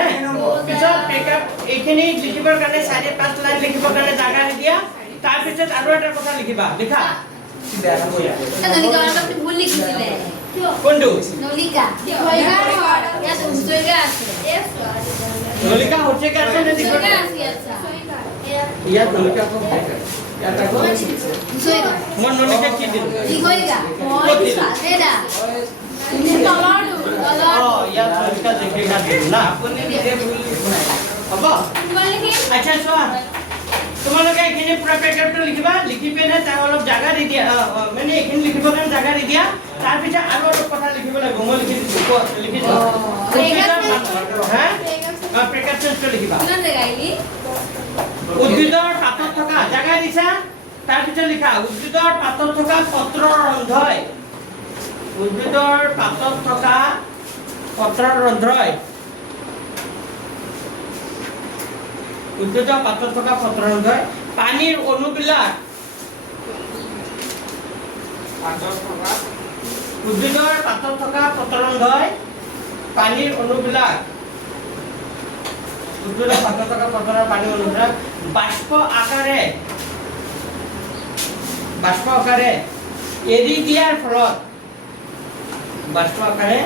পিছত পেকআপ এইখিনি লিখিবৰ কাৰণে 4-5 লাইন লিখিবৰ কাৰণে জাগা দিয়া তাৰপিছত আৰু এটা কথা লিখিবা লিখা কোনটো নলিকা দীঘলীয়া ইয়াত উজৈগা আছে নলিকা হচ্ছে আছে নে উজৈগা আছে ইয়াত নলিকা কো ইয়াত আকৌ উজৈগা মই নলিকা কি দিম দীঘলীয়া এটা ইয়াত নলিকা দেখেগা দিম না আপুনি নিজে ভুল হ'ব আচ্ছা চোৱা তোমালোকে এখানে পুরা প্যাকেটটো লিখিবা লিখি পেনে তা অলপ জায়গা দি দিয়া মানে এখানে লিখিব কাৰণে জায়গা দি দিয়া তাৰ পিছত আৰু অলপ কথা লিখিব লাগিব মই লিখি দিছো লিখি দিছো হ্যাঁ প্ৰেকাচনটো লিখিবা কিমান দেখাইলি উদ্ভিদৰ পাতত থকা জায়গা দিছা তাৰ পিছত লিখা উদ্ভিদৰ পাতত থকা পত্ৰৰ ৰন্ধ্ৰই উদ্ভিদৰ পাতত থকা পত্ৰৰ ৰন্ধ্ৰই উদ্ভিদৰ পাতত থকা পত্ৰৰ ৰন্ধ্ৰই পানীৰ অণুবিলাক উদ্ভিদৰ পাতত থকা পত্ৰৰ ৰন্ধ্ৰই পানীৰ অণুবিলাক উদ্ভিদৰ পাতত থকা পত্ৰৰ পানীৰ অণুবিলাক বাষ্প আকাৰে এৰি দিয়াৰ ফলত বাষ্প আকাৰে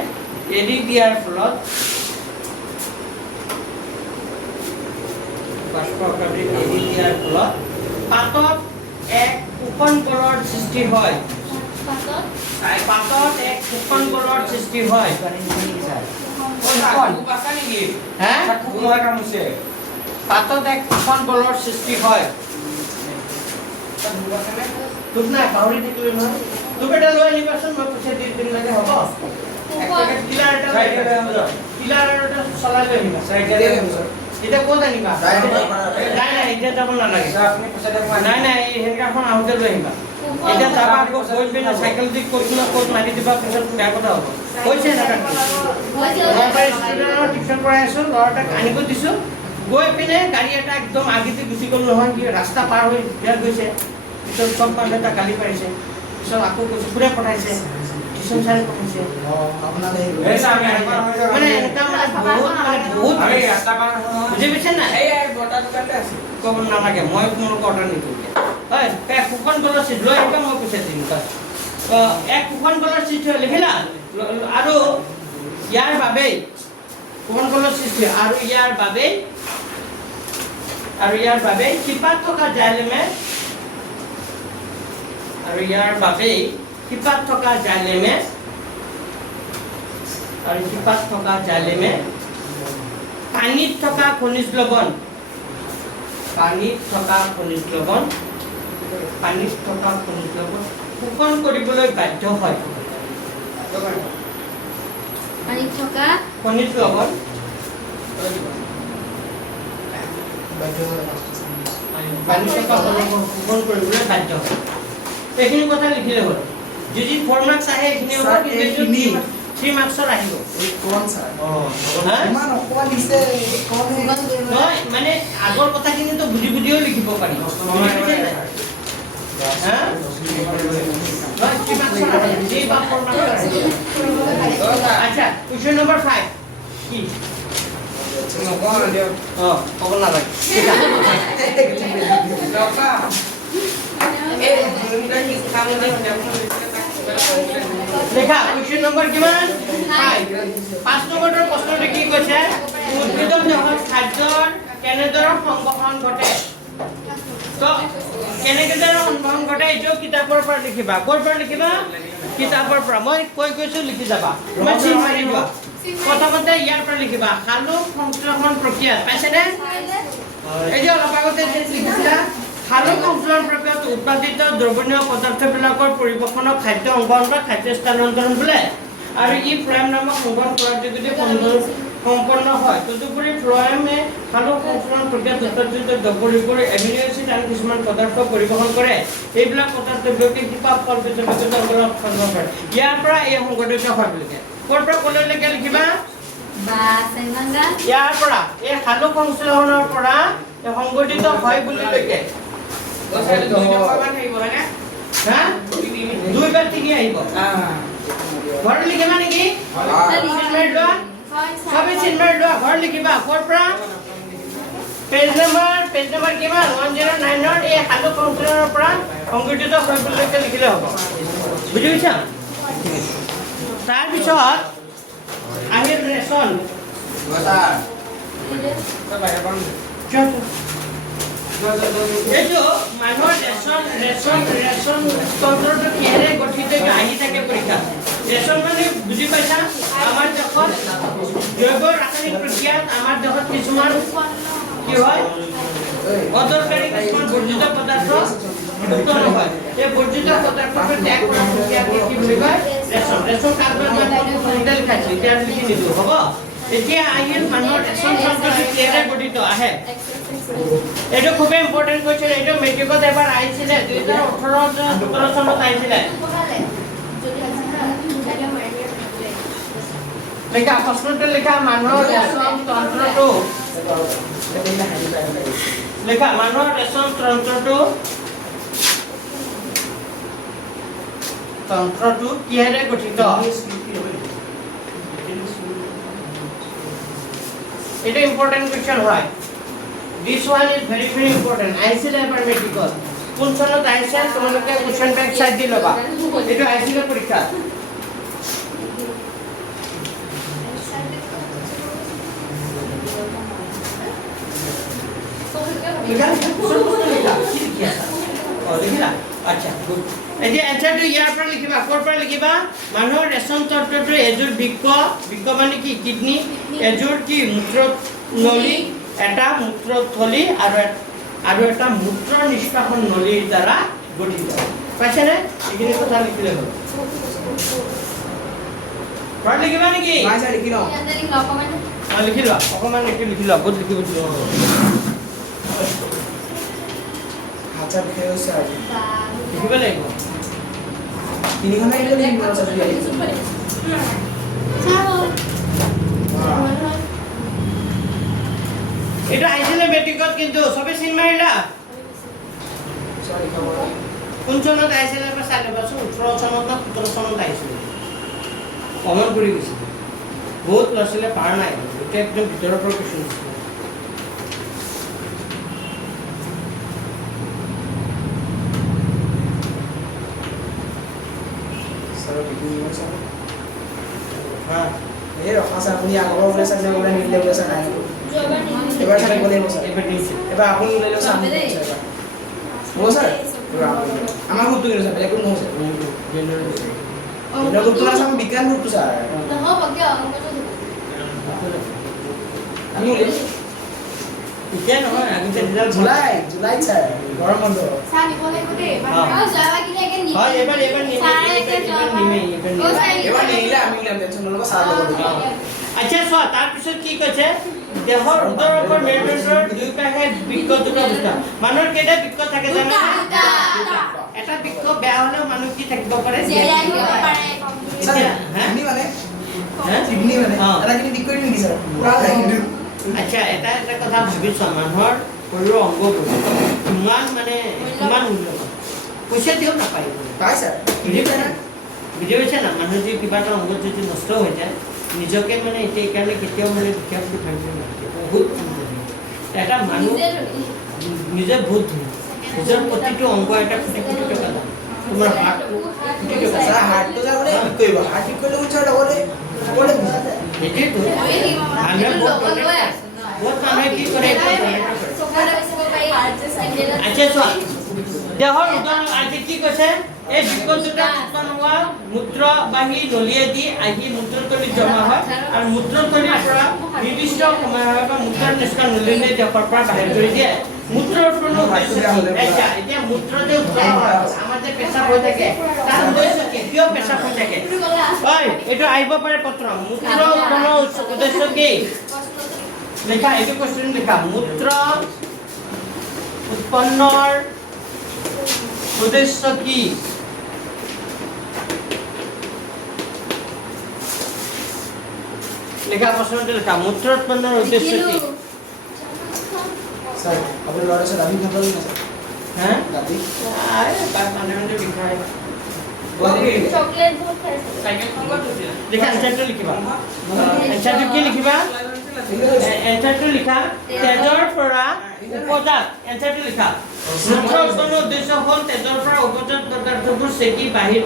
এৰি দিয়াৰ ফলত পাতত এক শোষণ বলৰ সৃষ্টি হয় পাতত এক শোষণ বলৰ সৃষ্টি হয় পাতত এক শোষণ বলৰ সৃষ্টি হয় তোক নাই পাহৰি থাকিলে নহয় তোক এটা লৈ আনিবাচোন মই পইচা দি দিম লাগে হ'ব কিলাৰ এটা চলাই লৈ আহিবা এটা ক'ত আনিবা নাই এতিয়া যাব নালাগে নাই এই হেলকাখন আহোঁতে লৈ আহিবা এতিয়া যাবা আকৌ গৈ পিনে চাইকেল দি ক'ত মাৰি দিবা পিছত বেয়া কথা হ'ব কৈছে টিউশ্যন পঢ়াই আছোঁ ল'ৰাটাক আনিব দিছোঁ গৈ পিনে গাড়ী এটা একদম আগেদি গুচি গ'ল নহয় কি ৰাস্তা পাৰ হৈ বেয়া গৈছে পিছত চব মানুহে তাক গালি পাৰিছে পিছত আকৌ কৈছে কোনে পঠাইছে টিউশ্যন চাৰে পঠাইছে মানে এনেকুৱা মানে বহুত বুজি পাইছে না ক'ব নালাগে মই তোমালোকৰ অৰ্ডাৰ নিদিওঁ হয় এক শোষণ বলৰ চিট লৈ আহিবা মই পইচা দিম এক শোষণ বলৰ চিট লিখিলা আৰু ইয়াৰ বাবেই শোষণ বলৰ সৃষ্টি আৰু ইয়াৰ বাবেই শিপাত থকা জাইলেমে পানীত থকা খনিজ লৱণ শোষণ কৰিবলৈ বাধ্য হয় পানীত থকা খনিজ লৱণ শোষণ কৰিবলৈ বাধ্য হয় এইখিনি কথা লিখিলে হ'ল যদি 4 মাৰ্কছ আহে এইখিনি হ'ব কিন্তু 3 মাৰ্কছৰ আহিব নহয় মানে আগৰ কথাখিনিতো বুজিও লিখিব পাৰি আচ্ছা কুৱেশ্যন নম্বৰ 5 কি ক'ব নালাগে লেখা কুৱেশ্যন নম্বৰ কিমান 5 নম্বৰৰ প্ৰশ্নটো কি কৈছে উদ্ভিদৰ দেহত খাদ্যৰ কেনেদৰে সংবহন ঘটে তো কেনেদৰে সংবহন ঘটে এইটো কিতাপৰ পৰা লিখিবা ক'ৰ পৰা লিখিবা কিতাপৰ পৰা মই কৈ গৈছোঁ লিখি যাবা মই চিন মাৰি দিবা প্ৰথমতে ইয়াৰ পৰা লিখিবা সালোক সংশ্লেষণ প্ৰক্ৰিয়া পাইছেনে এই যে অলপ আগতে লিখিছিলা সালোক সংশ্লেষণ প্ৰক্ৰিয়াত উৎপাদিত দ্ৰৱণীয় পদাৰ্থবিলাকৰ পৰিবহণক খাদ্য সংবহন বা খাদ্য স্থানান্তৰণ বোলে আৰু ই ফ্ল'য়েম নামক সংবহন কৰাৰ যোগেদি সম্পন্ন হয় তদুপৰি ফ্ল'য়েমে সালোক সংশ্লেষণ প্ৰক্ৰিয়াত উৎপাদিত দ্ৰৱণীয় এমিনো এচিড আৰু কিছুমান পদাৰ্থ পৰিবহণ কৰে এইবিলাক পদাৰ্থ ব্যক্তি শিপা ফল বীজগত অংগত সংবহন কৰে ইয়াৰ পৰা এই সংঘটিত হয় বুলি কয় ক'ৰ পৰা ক'লৈকে লিখিবা ইয়াৰ পৰা এই সালোক সংশ্লেষণৰ পৰা সংঘটিত হয় বুলি লৈকে দুইবাৰ তিনি আহিব ঘৰত লিখিবা নেকি সবে চিনমাৰ লোৱা ঘৰত লিখিবা ক'ৰ পৰা পেজ নম্বৰ কিমান 109ৰ এই সালোক সংশ্লেষণৰ পৰা সংঘটিত হয় বুলি লৈকে লিখিলে হ'ব বুজি পাইছা তাৰপিছত আহিল ৰেচন স্যাৰ এইটো মানুহৰ ৰেচন তন্ত্ৰটো কিহেৰে গঠিত আহি থাকে পৰীক্ষা ৰেচন মানে বুজি পাইছা আমাৰ দেশত জৈৱ ৰাসায়নিক প্ৰক্ৰিয়াত আমাৰ দেশত কিছুমান কি হয় অদৰকাৰী কিছুমান বৰ্জিত পদাৰ্থ উৎপন্ন হয় এই বৰ্জিত পদাৰ্থবোৰ ত্যাগ কৰা প্ৰক্ৰিয়াকে কি বুলি কয় ৰেচন কাৰ্ডত মই লিখাইছোঁ এতিয়া লিখি নিদিওঁ হ'ব এতিয়া আহিল মানুহৰ ৰেচন তন্ত্ৰটো কিহেৰে গঠিত আহে এইটো খুবেই ইম্পৰ্টেণ্ট কুৱেশ্যন এইটো মেট্ৰিকত এবাৰ আহিছিলে 2018-17 চনত আহিছিলে লিখা প্ৰশ্নটো লিখা মানুহৰ ৰেচন তন্ত্ৰটো লিখা মানুহৰ ৰেচন তন্ত্ৰটো কিহেৰে গঠিত এইটো ইম্পৰ্টেণ্ট কুৱেশ্যন হয় This one is very important. আহিছিলে এবাৰ মেট্ৰিকত কোন চনত আহিছে তোমালোকে কুৱেশ্যন বেংক চাই দি ল'বা এইটো আহিছিলে পৰীক্ষা আচ্ছা গুড এতিয়া এনসাৰটো ইয়াৰ পৰা লিখিবা ক'ৰ পৰা লিখিবা মানুহৰ ৰেচন তন্ত্ৰটো এযোৰ বৃক্ক মানে কি কিডনি এযোৰ কি মূত্ৰনলী এটা মূত্ৰথলী আৰু এটা মূত্ৰ নিষ্কাশন নলীৰ দ্বাৰা গঠিত পাইছেনে এইখিনি কথা লিখিলে হ'ল ঘৰত লিখিবা নেকি স্যাৰ লিখি নাও লিখি লোৱা অকণমান লিখি লোৱা বহুত লিখিব দিলোঁ আচ্ছা খেয়ে স্যার লিখিব লাগিব তিনি ঘন্টা এগুলো লিখি নাও স্যার এটা আহিছিলে মেট্ৰিকত কিন্তু চবে চিন মাৰিলা সৰি খবৰ কোন চনত আহিছিলে এবাৰ চাই ল'বাচোন 18 চনত না 17 চনত আহিছিলে কমন কৰি গৈছে বহুত ল'ৰা ছোৱালীয়ে পাৰা নাই এটা একদম ভিতৰৰ পৰা কুৱেশ্যন স্যাৰ লিখি নিও স্যাৰ হা এই ৰখা স্যাৰ আপনি আগৰ বলে স্যাৰ বলে নিলে বলে স্যাৰ নাই এবাৰ স্যাৰ বলে স্যাৰ এইবাৰ দিছে এবার আপনি নিলে স্যার ও স্যার আমার গ্রুপ তো স্যার এটা কোন স্যার এটা গ্রুপ তো স্যার বিজ্ঞান গ্রুপ তো স্যার আমি এতিয়া নহয় আগতে ৰিজাল্ট জুলাই স্যাৰ গৰম বন্ধ হয় এবাৰ নিমে এবাৰ নিলে আমি নিলাম টেনশন নলব স্যাৰ লব আচ্ছা চোৱা তাৰপিছত কি কৈছে দেহৰ উদৰৰ মেৰুদণ্ডৰ দুই কাষে বৃক্ক দুটা দুটা মানুহৰ কেইটা বৃক্ক থাকে জানা এটা বৃক্ক বেয়া হ'লেও মানুহ কি থাকিব পাৰে কিডনি মানে হ্যাঁ কিডনি মানে এটা কিডনি ঠিক কৰি নেকি স্যাৰ পুৰা লাইন আচ্ছা এটা কথা ভাবিছো মানুহৰ শৰীৰৰ অংগবোৰ কিমান মূল্যৱান পইচা দিও নাপায় পাই স্যার বুজি পাইছে না মানুহ যদি কিবা এটা অংগ যদি নষ্ট হৈ যায় নিজকে মানে এতিয়া এইকাৰণে কেতিয়াও মানে দুখীয়া বুলি ভাবিব নালাগে বহুত এটা মানুহ নিজে বহুত নিজৰ প্ৰতিটো অংগ এটা কোটি কোটি টকা দাম তোমাৰ হাৰ্টটো কোটি টকা স্যাৰ হাৰ্ট তো যা বলে ঠিক কইবা হাৰ্ট ঠিক কৰলে উচ্চাৰণ বলে বলে সেইটোৱেতো মানুহে বহুত মানুহে কি কৰে আচ্ছা চোৱা দেহৰ উদাহৰণ আজি কি কৈছে এই বৃক্ক দুটা উৎপন্ন হোৱা মূত্ৰবাহী নলীয়েদি আহি মূত্ৰথলীত জমা হয় আৰু মূত্ৰথলীৰ পৰা নিৰ্দিষ্ট সময় হয় বা মূত্ৰৰ নিষ্কাশন নলীয়ে দেহৰ পৰা বাহিৰ কৰি দিয়ে মূত্ৰ উৎপন্ন এতিয়া মূত্ৰ যে উৎপন্ন হয় আমাৰ যে পেচাব হৈ থাকে তাৰ উদ্দেশ্য কি কিয় পেচাব হৈ থাকে এইটো আহিব পাৰে পত্ৰ মূত্ৰ উৎপন্ন উদ্দেশ্য কি লিখা এইটো কোৱেশ্চন লিখা মূত্ৰ উৎপন্নৰ উদ্দেশ্য কি লিখা প্ৰশ্নটো লিখা মূত্ৰ উৎপন্নৰ উদ্দেশ্য কি স্যার আপনি লড়ে স্যার আমি খাতা দিন স্যার হ্যাঁ দাদি পার্মানেন্ট লিখাই চকলেট বহুত খাইছে লিখা এনসারটো লিখিবা এনসারটো কি লিখিবা এনসারটো লিখা তেজৰ পৰা উপজাত এনসাৰটো লিখা মূত্ৰ উৎপন্নৰ উদ্দেশ্য হ'ল তেজৰ পৰা উপজাত পদাৰ্থবোৰ চেকি বাহিৰ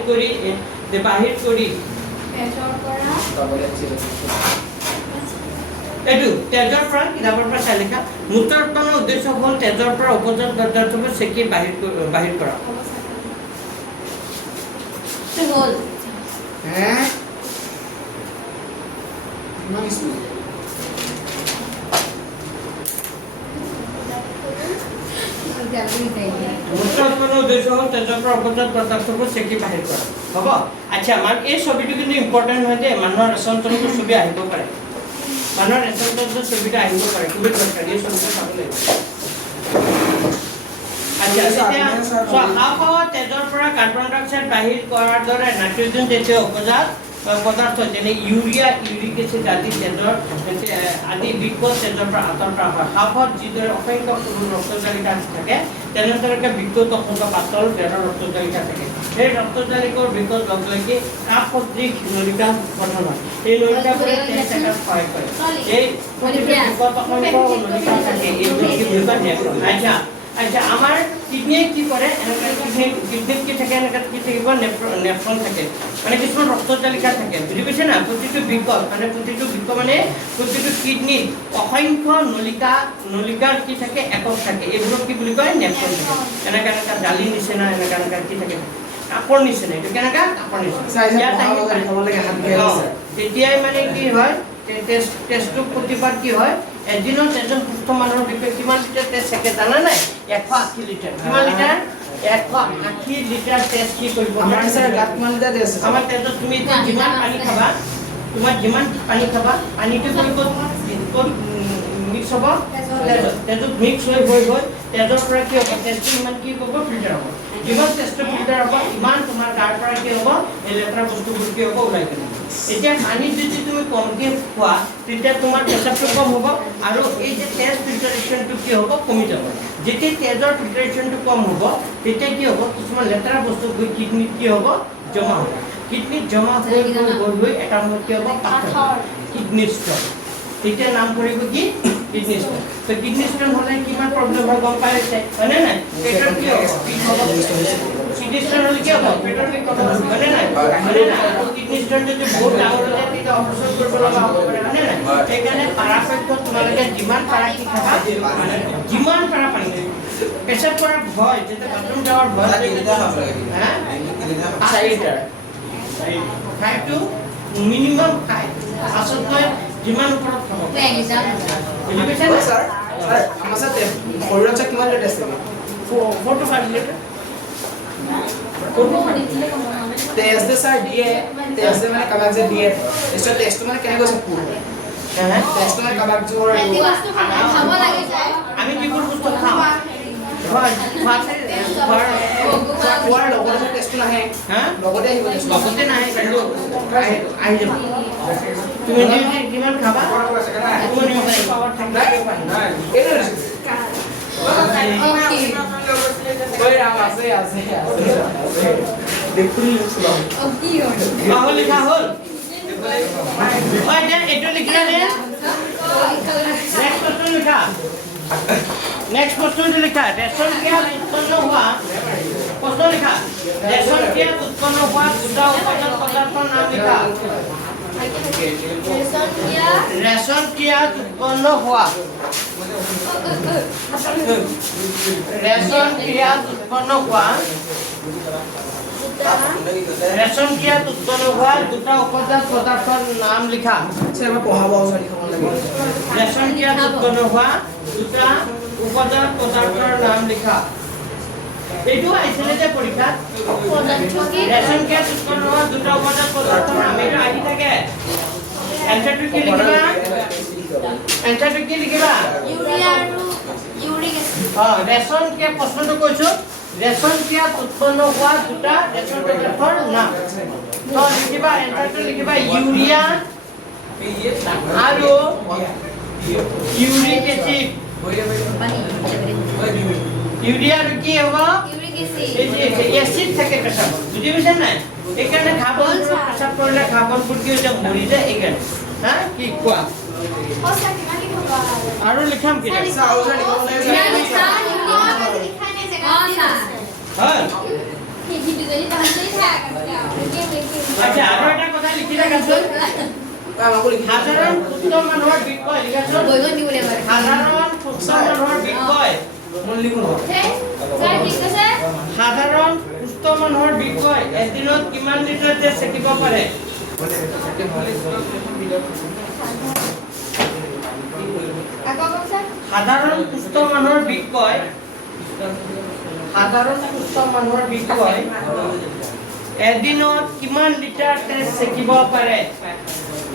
কৰি এইটো তেজৰ পৰা কিতাপৰ পৰা চাই লিখা মূত্ৰ উৎপন্নৰ উদ্দেশ্য হ'ল তেজৰ পৰা উপজাত পদাৰ্থবোৰ চেকি বাহিৰ কৰা মূত্ৰ উৎপন্নৰ উদ্দেশ্য হ'ল তেজৰ পৰা উপজাত পদাৰ্থবোৰ চেকি বাহিৰ কৰা হ'ব আচ্ছা মান এই ছবিটো কিন্তু ইম্পৰ্টেণ্ট হয় যে মানুহৰ ৰেচন তন্ত্ৰৰ ছবি আহিব পাৰে মানুহৰ ৰেচন তন্ত্ৰৰ ছবিটো আহিব পাৰে খুবেই দৰকাৰী এই ছবিটো চাব লাগিব আচ্ছা তেতিয়া হাওঁফাওঁত তেজৰ পৰা কাৰ্বন ডাই অক্সাইড বাহিৰ কৰাৰ দৰে নাইট্ৰজেন জাতীয় উপজাত পদাৰ্থ যেনে ইউৰিয়া ইউৰিক এচিড আদি তেজৰ আদি বৃক্ক তেজৰ পৰা আঁতৰ কৰা হয় হাওঁফাওঁত যিদৰে অসংখ্য সৰু ৰক্তজালিকা থাকে তেনেদৰে বৃক্কত অসংখ্য পাতল বেৰৰ ৰক্তজালিকা থাকে সেই ৰক্তজালিকাৰ বৃক্কত লগ লাগি কাপ সদৃশ নলিকা গঠন হয় এই নলিকাবোৰে তেজ চেকাত সহায় কৰে এই বৃক্কত অসংখ্য নলিকা থাকে এইবোৰ কি বুলি কয় নেফ্ৰন আচ্ছা আমাৰ কিডনিয়ে কি কৰে এনেকৈ কিডনিত কি থাকে এনেকৈ কি থাকিব নেফ্ৰন থাকে মানে কিছুমান ৰক্তজালিকা থাকে বুজি পাইছে না প্ৰতিটো বৃক্ক মানে প্ৰতিটো কিডনিত অসংখ্য নলিকাৰ কি থাকে একক থাকে এইবোৰক কি বুলি কয় নেফ্ৰন থাকে এনেকৈ জালি নিচিনা এনেকৈ কি থাকে কাপৰ নিচিনা এইটো কেনেকৈ কাপৰ নিচিনা তেতিয়াই মানে কি হয় টেষ্টটো প্ৰতিবাদ কি হয় এদিনত এজন সুস্থ মানুহৰ বিষয়ে কিমান লিটাৰ তেজ থাকে জানা নাই 180 লিটাৰ কিমান লিটাৰ 180 লিটাৰ তেজ কি কৰিব আমাৰ স্যাৰ গাত কিমান লিটাৰ তেজ আছে আমাৰ তেজত তুমি যিমান পানী খাবা তোমাৰ যিমান পানী খাবা পানীটো কৰিব মিক্স হ'ব তেজত মিক্স হৈ তেজৰ পৰা কি হ'ব তেজটো ইমান কি হ'ব ফিল্টাৰ হ'ব যিমান তেজটো ফিল্টাৰ হ'ব ইমান তোমাৰ গাৰ পৰা কি হ'ব এই লেতেৰা বস্তুবোৰ কি হ'ব ওলাই যাব এতিয়া পানী যদি তুমি কমকৈ খোৱা তেতিয়া তোমাৰ পেচাবটো কম হ'ব আৰু এই যে তেজ ফিল্টাৰেশ্যনটো কি হ'ব কমি যাব যেতিয়া তেজৰ ফিল্টাৰেশ্যনটো কম হ'ব তেতিয়া কি হ'ব কিছুমান লেতেৰা বস্তু গৈ কিডনিত কি হ'ব জমা হ'ব কিডনিত জমা হৈ এটা সময়ত কি হ'ব পাথৰ কিডনি ষ্ট'ন তেতিয়া নাম পৰিব কি কিডনি ষ্ট'ন তো কিডনি ষ্ট'ন হ'লে কিমান প্ৰব্লেম হয় গম পাইছে হয়নে নাই পেটৰ কি হ'ব কিডনি ষ্ট'ন হ'লে কি হ'ব পেটৰ বিষ হ'ব হয়নে নাই কিডনি ষ্ট'ন যদি বহুত ডাঙৰ হৈ যায় তেতিয়া অপাৰেশ্যন কৰিব লগা হ'ব পাৰে হয়নে নাই সেইকাৰণে পৰাপক্ষত তোমালোকে যিমান পাৰা কি খাবা যিমান পাৰা পানী পেচাব কৰাৰ ভয় যেতিয়া বাথৰুম যাৱাৰ ভয় খাইটো মিনিমাম খাই আচলতে যিমান ওপৰত খাব বুজি পাইছে না স্যাৰ আমাৰ সাথে শৰীৰত কিমান লিটাৰ আছে 4 to 5 লিটাৰ তেজ দে স্যাৰ দিয়ে তেজ দে মানে কাবাক যে দিয়ে এষ্ট টেষ্ট মানে কেনেকৈ আছে পুৰ টেষ্ট মানে কাবাক জোৰ আমি যিবোৰ বস্তু খাওঁ খোৱাৰ লগতে টেষ্টটো নাহে লগতে আহিব লগতে নাহে কিন্তু আহি যাব তুমি যিমান খাবা লিখা হ'ল এইটো লিখিলা নে নেক্সট প্রশ্নটি লিখা রেশন ক্রিয়া উৎপন্ন হওয়া প্রশ্ন লিখা রেশন ক্রিয়া উৎপন্ন হওয়া দুটা উপাদান পদার্থের নাম লিখা রেশন ক্রিয়া উৎপন্ন হওয়া রেশন ক্রিয়া উৎপন্ন হওয়া রেশন ক্রিয়া উৎপন্ন হওয়া দুটা উপাদান পদার্থের নাম লিখা স্যার আমরা পঢ়াব সরি খাব লাগে রেশন ক্রিয়া উৎপন্ন হওয়া দুটা উপাদান পদার্থের নাম লিখা এইটো আইছিলে যে পৰীক্ষা রেশন ক্রিয়া উৎপন্ন হওয়া দুটা উপাদান পদার্থের নাম এটা আহি থাকে এনসারটো কি লিখিবা এনসারটো কি লিখিবা ইউৰিয়া আৰু ইউৰিক এচিড রেশন ক্রিয়া প্রশ্নটো কৈছো রেশন ক্রিয়া উৎপন্ন হওয়া দুটা রেশন পদার্থের নাম তো লিখিবা এনসারটো লিখিবা ইউৰিয়া আৰু ইউৰিক এসিড ইউৰিয়া আৰ কি হবে ইউৰিক এচিড এই যে এসিড থাকে পেশাব বুঝি বুঝেন না এখানে খাবার পেশাব করলে খাবার ফুটকি হয়ে যায় মরি যায় এখানে হ্যাঁ কি কোয়া ওসা কিমানি খবা আৰু লিখাম কি স্যাৰ ওজা লিখব লাগে হ্যাঁ আচ্ছা আৰু এটা কথা লিখি ৰাখাচোন সাধাৰণ সুস্থ মানুহৰ বিষয় লিখাচোন সাধাৰণ সুস্থ মানুহৰ বিষয় সাধাৰণ সুস্থ মানুহৰ বিষয় এদিনত কিমান লিটাৰ তেজ চেকিব পাৰে সাধাৰণ সুস্থ মানুহৰ বিষয় এদিনত কিমান লিটাৰ তেজ চেকিব পাৰে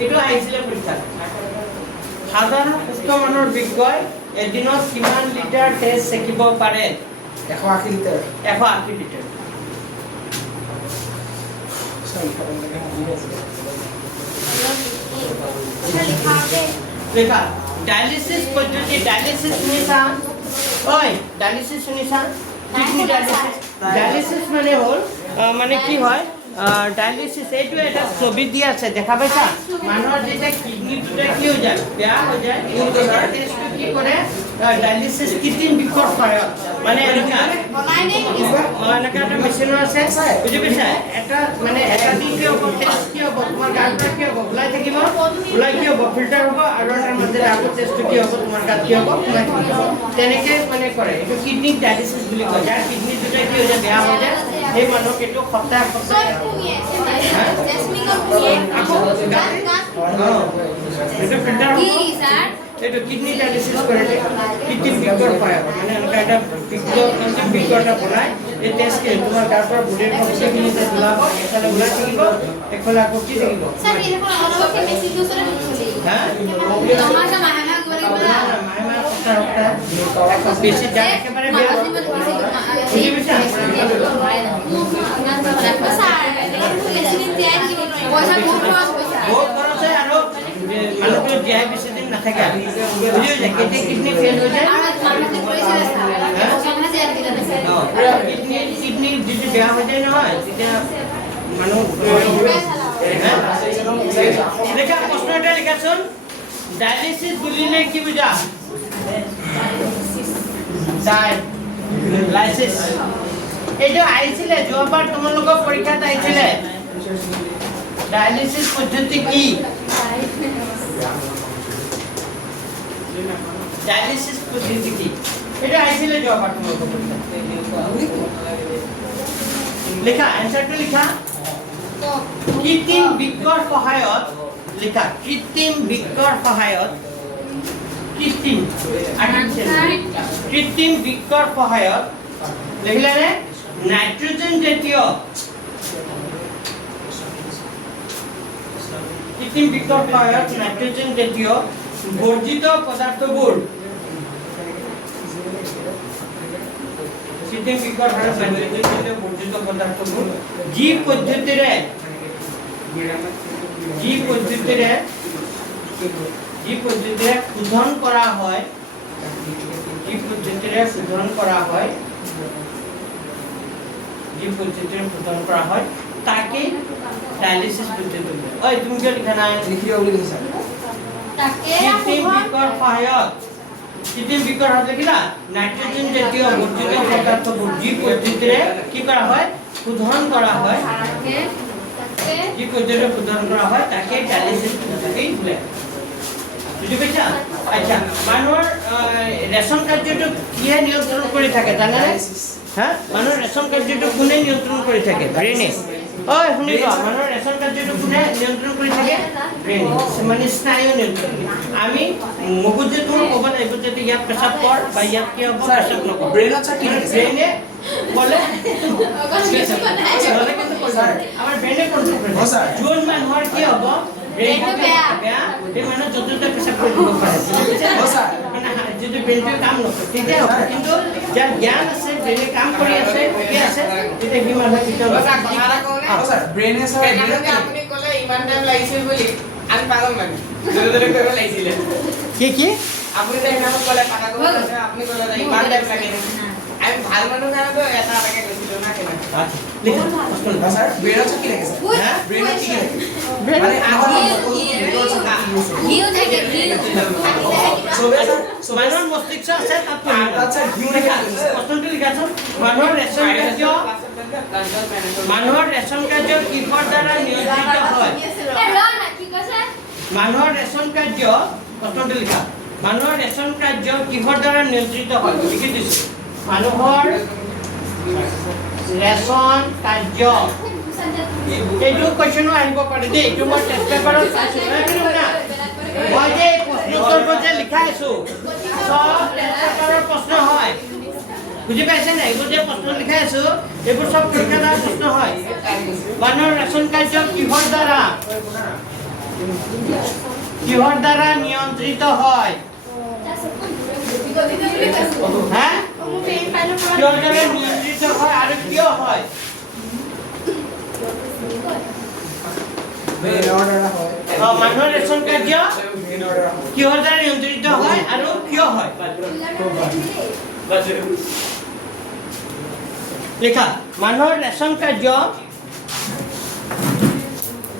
এইটো আহিছিলে পৰীক্ষাত সাধাৰণ সুস্থ মানুহৰ বিষয় এদিনত কিমান লিটাৰ তেজ চেকিব পাৰে 180 লিটাৰ 180 লিটাৰ দেখা ডায়ালিসিস পদ্ধতি ডায়ালিসিস শুনিছা ঐ ডায়ালিসিস শুনিছা কিডনি ডায়ালিসিস ডায়ালিসিস মানে হল মানে কি হয় ডায়ালিসিস এইটো এটা ছবি দিয়া আছে দেখা পাইছা মানুহৰ যেতিয়া কিডনিটোতে কি হৈ যায় বেয়া হৈ যায় এই টেষ্টটো কি কৰে ডায়ালিসিস কৃত্ৰিম বিকট কৰে মানে এনেকা এটা মেচিনৰ আছে বুজি পাইছা এটা মানে এটা দি কি হ'ব টেষ্ট কি হ'ব তোমাৰ গাত কি হ'ব ওলাই থাকিব ওলাই কি হ'ব ফিল্টাৰ হ'ব আৰু তাৰ মাজেৰে আকৌ টেষ্টটো কি হ'ব তোমাৰ গাত কি হ'ব ওলাই থাকিব তেনেকৈ মানে কৰে এইটো কিডনি ডায়ালিসিস বুলি কয় যাৰ কিডনিটোতে কি হৈ যায় বেয়া হৈ যায় সেই মানুহক এইটো সপ্তাহে এইটো ফিল্টাৰ হ'ব এইটো কিডনি ডায়ালিসিস কৰিলে কৃত্ৰিম বিকট পায় মানে এনেকুৱা এটা বিকট এটা বনায় এই টেষ্ট তোমাৰ গাৰ পৰা বডিৰ পৰা গোটেইখিনি টেষ্ট ওলাব এফালে ওলাই থাকিব এফালে আকৌ কি থাকিব বেছি যায় একেবাৰে বেয়া বুজি পাইছা বহুত খৰচ হয় আৰু মানুহটো জীয়াই বেছি দিন নাথাকে বুজি পাইছা কেতিয়া কিডনি ফেল হৈ যায় কিডনি যদি বেয়া হৈ যায় নহয় তেতিয়া মানুহ দেখা প্ৰশ্ন এটা লিখাচোন ডায়ালিসিস বুলিলে কি বুজা ডায়ালিসিস এইটো আহিছিলে যোৱাবাৰ তোমালোকৰ পৰীক্ষাত আহিছিলে ডায়ালিসিস পদ্ধতি কি ডায়ালিসিস পদ্ধতি কি এটা আহিছিলে যোৱাবাৰ তোমালোকৰ পৰীক্ষাত লিখা এনসাৰটো লিখা কৃত্ৰিম বৃক্কৰ সহায়ত লিখা কৃত্ৰিম বৃক্কৰ সহায়ত কৃত্ৰিম বৃক্কৰ সহায়ত লিখিলেনে নাইট্ৰজেন জাতীয় কৃত্ৰিম বৃক্কৰ সহায়ত নাইট্ৰজেন জাতীয় বৰ্জিত পদাৰ্থবোৰ কৃত্ৰিম বৃক্কৰ সহায়ত নাইট্ৰজেন জাতীয় বৰ্জিত পদাৰ্থবোৰ যি পদ্ধতিৰে শোধন কৰা হয় তাকে ডায়ালিসিস পদ্ধতি বলে ওই তুমি কি লিখা নাই লিখিও বুলি কৈছা কৃত্ৰিম বৃক্কৰ সহায়ত লিখিলা নাইট্ৰজেন জাতীয় বৰ্জিত পদাৰ্থবোৰ যি পদ্ধতিৰে কি কৰা হয় শোধন কৰা হয় যি পদ্ধতিৰে শোধন কৰা হয় তাকে ডায়ালিসিস পদ্ধতি বোলে বুজি পাইছা আচ্ছা মানুহৰ ৰেচন কাৰ্যটো কিহে নিয়ন্ত্ৰণ কৰি থাকে জানেনে হ্যাঁ মানুহৰ ৰেচন কাৰ্যটো কোনে নিয়ন্ত্ৰণ কৰি থাকে ব্ৰেইনে ওই শুনি লোৱা মানুহৰ ৰেচন কাৰ্যটো কোনে নিয়ন্ত্ৰণ কৰি থাকে ব্ৰেইনে মানে স্নায়ু নিয়ন্ত্ৰণ আমি মগজুটো ক'ব লাগিব যদি ইয়াত পেচাব কৰ বা ইয়াত কি হ'ব পেচাব নকৰ ব্ৰেইনত কি ব্ৰেইনে বলে আমাৰ ব্ৰেইনে কন্ট্ৰল কৰে যোন মানুহৰ কি হ'ব ব্ৰেইনটো বেয়া এই মানুহ যততে পেচাব কৰিব পাৰে মানে যদি ব্ৰেইনটো কাম নকৰে তেতিয়া হ'ব কিন্তু যাৰ জ্ঞান আছে ব্ৰেইনে কাম কৰি আছে কি আছে তেতিয়া কি মানুহ ভিতৰত ব্ৰেইনে আপুনি ক'লে ইমান টাইম লাগিছিল বুলি আমি পাগল মানে দৰে কৰিব লাগিছিল কি আপুনি যে নাম ক'লে পাগল আছে আপুনি ক'লে ইমান টাইম লাগে আমি ভাল মানুহ কাৰণেতো এটা লাগে কৈছিলো না কেনে লিখা স্যাৰ ব্ৰেইনত কি লাগে স্যাৰ ব্ৰেইনত কি লাগে মানে মানুহৰ মস্তিষ্ক আছে তাত আচ্ছা ভিউ লিখা প্ৰশ্নটো লিখাচোন মানুহৰ ৰেচন কাৰ্য মানুহৰ ৰেচন কাৰ্য কিহৰ দ্বাৰা নিয়ন্ত্ৰিত হয় মানুহৰ ৰেচন কাৰ্য প্ৰথমতে লিখা মানুহৰ ৰেচন কাৰ্য কিহৰ দ্বাৰা নিয়ন্ত্ৰিত হয় লিখি দিছো মানুহৰ ৰেচন কাৰ্য এইটো কোৱেশ্যনো আহিব পাৰে দেই এইটো মই টেষ্ট পেপাৰত চাইছোঁ মই যে প্ৰশ্নোত্তৰবোৰ যে লিখাই আছোঁ চব টেষ্ট পেপাৰৰ প্ৰশ্ন হয় বুজি পাইছে নাই এইবোৰ যে প্ৰশ্ন লিখাই আছোঁ এইবোৰ চব পৰীক্ষাৰ প্ৰশ্ন হয় মানুহৰ ৰেচন কাৰ্য কিহৰ দ্বাৰা নিয়ন্ত্ৰিত হয় হা কিহৰ দ্বাৰা নিয়ন্ত্ৰিত হয় আৰু কিয় হয় মানুহৰ ৰেচন কাৰ্য কিহৰ দ্বাৰা নিয়ন্ত্ৰিত হয় আৰু কিয় হয়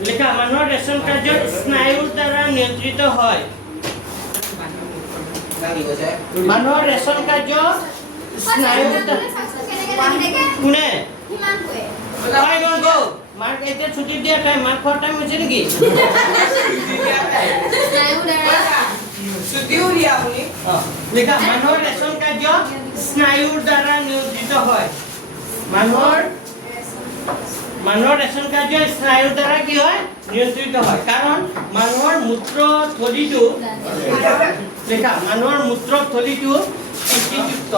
লিখা মানুহৰ ৰেচন কাৰ্য স্নায়ুৰ দ্বাৰা নিয়ন্ত্ৰিত হয় মানুহৰ ৰেচন কাৰ্য স্নায়ুৰ কোনে মাৰ্ক এতিয়া ছুটি দিয়া টাইম মাৰ্ক খোৱাৰ টাইম হৈছে নেকি লিখা মানুহৰ ৰেচন কাৰ্য স্নায়ুৰ দ্বাৰা নিয়ন্ত্ৰিত হয় মানুহৰ ৰেচন কাৰ্য স্নায়ুৰ দ্বাৰা কি হয় নিয়ন্ত্ৰিত হয় কাৰণ মানুহৰ মূত্ৰথলীটো লিখা মানুহৰ মূত্ৰথলীটো পিত্তযুক্ত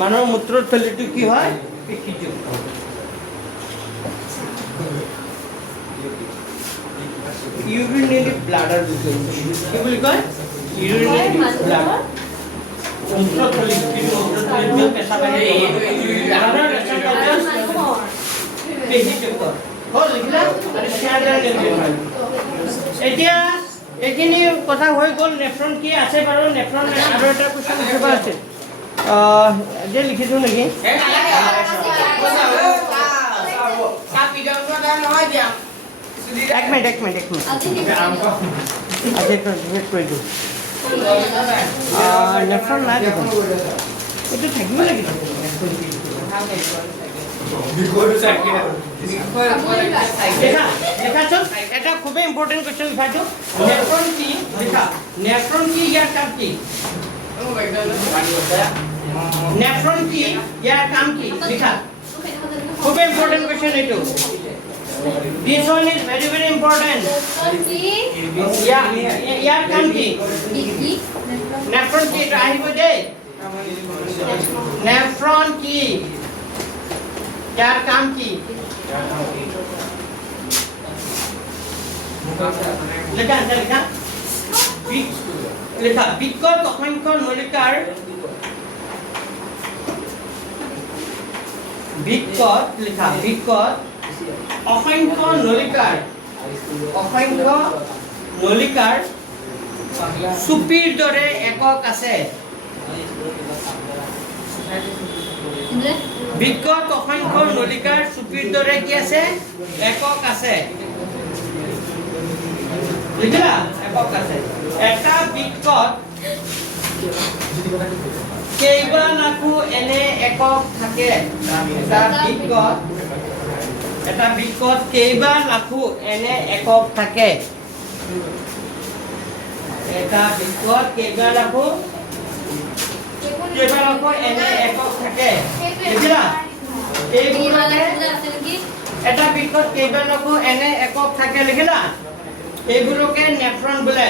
মানুহৰ মূত্ৰথলীটো কি হয় পিত্তযুক্ত urinary bladder কি বুলি কয় urinary bladder মূত্ৰথলী মূত্ৰথলীটো পেশাব আহে মানুহৰ ৰেচন কাৰ্য পিত্তযুক্ত হ'ল লিখিলা আৰু স্নায়ুৰ এতিয়া এইখিনি কথা হৈ গ'ল নেফ্ৰন কি আছে বাৰু নেফ্ৰন আৰু এটা কোৱেশ্যন লিখিব আছে যে লিখি দিওঁ নেকি এক মিনিট কৰি দিওঁ নেফ্ৰন নাই দেখোন এইটো থাকিব লাগিব এটা খুবেই ইম্পৰ্টেণ্ট কুৱেশ্যন লিখাটো নেফ্ৰন কি লিখা নেফ্ৰন কি ইয়াৰ কাম কি নেফ্ৰন কি ইয়াৰ কাম কি লিখা খুবেই ইম্পৰ্টেণ্ট কুৱেশ্যন এইটো This one is very important. ইয়াৰ কাম কি নেফ্ৰন কি এটা আহিব দেই নেফ্ৰন কি ইয়াৰ কাম কি লিখা বৃক্কত অসংখ্য নলিকাৰ অসংখ্য নলিকাৰ চুপিৰ দৰে একক আছে বৃক্কত অসংখ্য নলিকাৰ চুপিৰ দৰে কি আছে একক আছে বুজিলা একক আছে এটা বৃক্কত কেইবা লাখো এনে একক থাকে এটা বৃক্কত কেইবা লাখো এনে একক থাকে এটা বৃক্কত কেইবা লাখো এনে একক থাকে বুজিলা এটা বৃক্কত কেইবা লাখো এনে একক থাকে লিখিলা এইবোৰকে নেফ্ৰন বোলে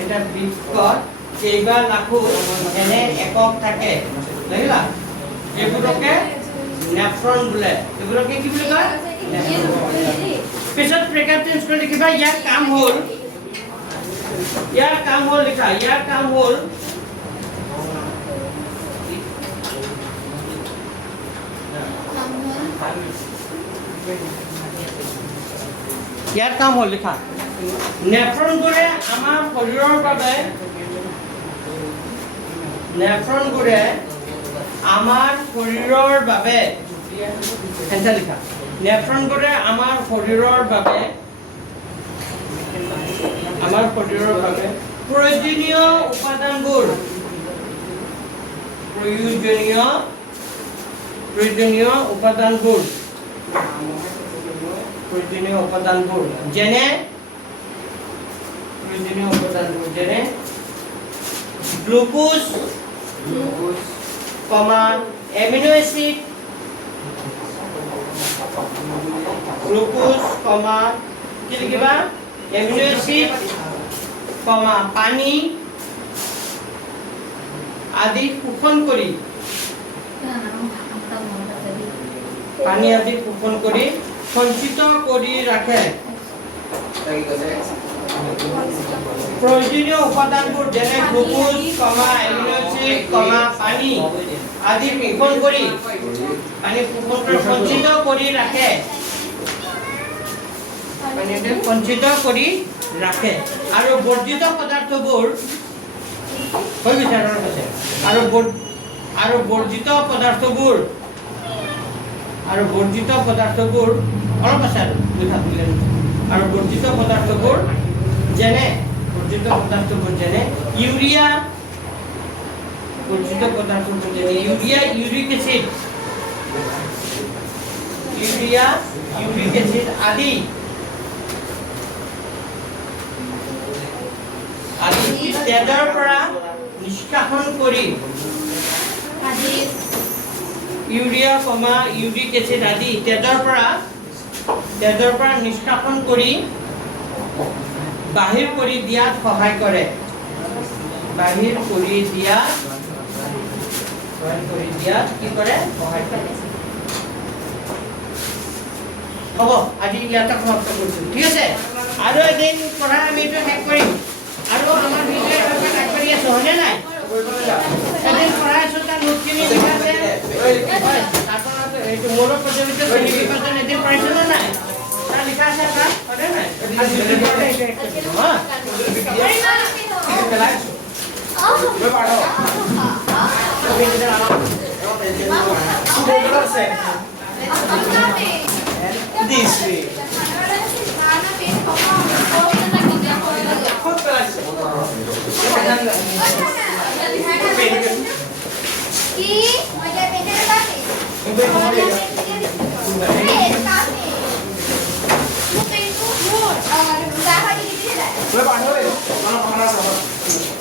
এটা বৃক্কত কেইবা লাখো এনে একক থাকে লিখিলা এইবোৰকে নেফ্ৰন বোলে এইবোৰকে কি বুলি কয় পিছত ব্ৰেকআপ চেঞ্জ কৰি লিখিবা ইয়াৰ কাম হ'ল লিখা ইয়াৰ কাম হ'ল লিখা নেফ্ৰনবোৰে আমাৰ শৰীৰৰ বাবে লিখা। নেফ্ৰনবোৰে আমাৰ শৰীৰৰ বাবে আমাৰ শৰীৰৰ বাবে প্ৰয়োজনীয় উপাদানবোৰ প্ৰয়োজনীয় উপাদানবোৰ যেনে গ্লুকোজ, এমিনো এসিড, কি লিখিবা এমিনো এসিড, পানী আদি শোষণ কৰি সঞ্চিত কৰি ৰাখে। প্ৰয়োজনীয় উপাদানবোৰ যেনে গ্লুকোজ, এমিনো এসিড, পানী আদি শোষণ কৰি সঞ্চিত কৰি ৰাখে। আৰু বৰ্জিত পদাৰ্থবোৰ হৈ গৈছে আৰু বৰ্জিত পদাৰ্থবোৰ অলপ আছে আৰু বৰ্জিত পদাৰ্থবোৰ যেনে ইউৰিয়া, ইউৰিক এসিড, আদি তেজৰ পৰা নিষ্কাশন কৰি ইউৰিয়া, ইউৰিক এসিড আদি তেজৰ পৰা নিষ্কাশন কৰি বাহিৰ কৰি দিয়াত সহায় কৰে। হ'ব, আজি ইয়াতে সমাপ্ত কৰিছোঁ। ঠিক আছে, আৰু এদিন পঢ়া আমি এইটো শেষ কৰিম। আৰু আমাৰ ভিডিঅ' শেষ কৰি আছোঁ, হয়নে নাই? এদিন পঢ়াই আছোঁ, তাৰ নোটখিনি লিখা আছে। এইটো মোৰ প্ৰতিযোগিতা শ্ৰেণীবিভাজন এদিন পঢ়াইছোঁ নে নাই? তাৰ লিখা আছে তাত, হয়নে নাই? Apa?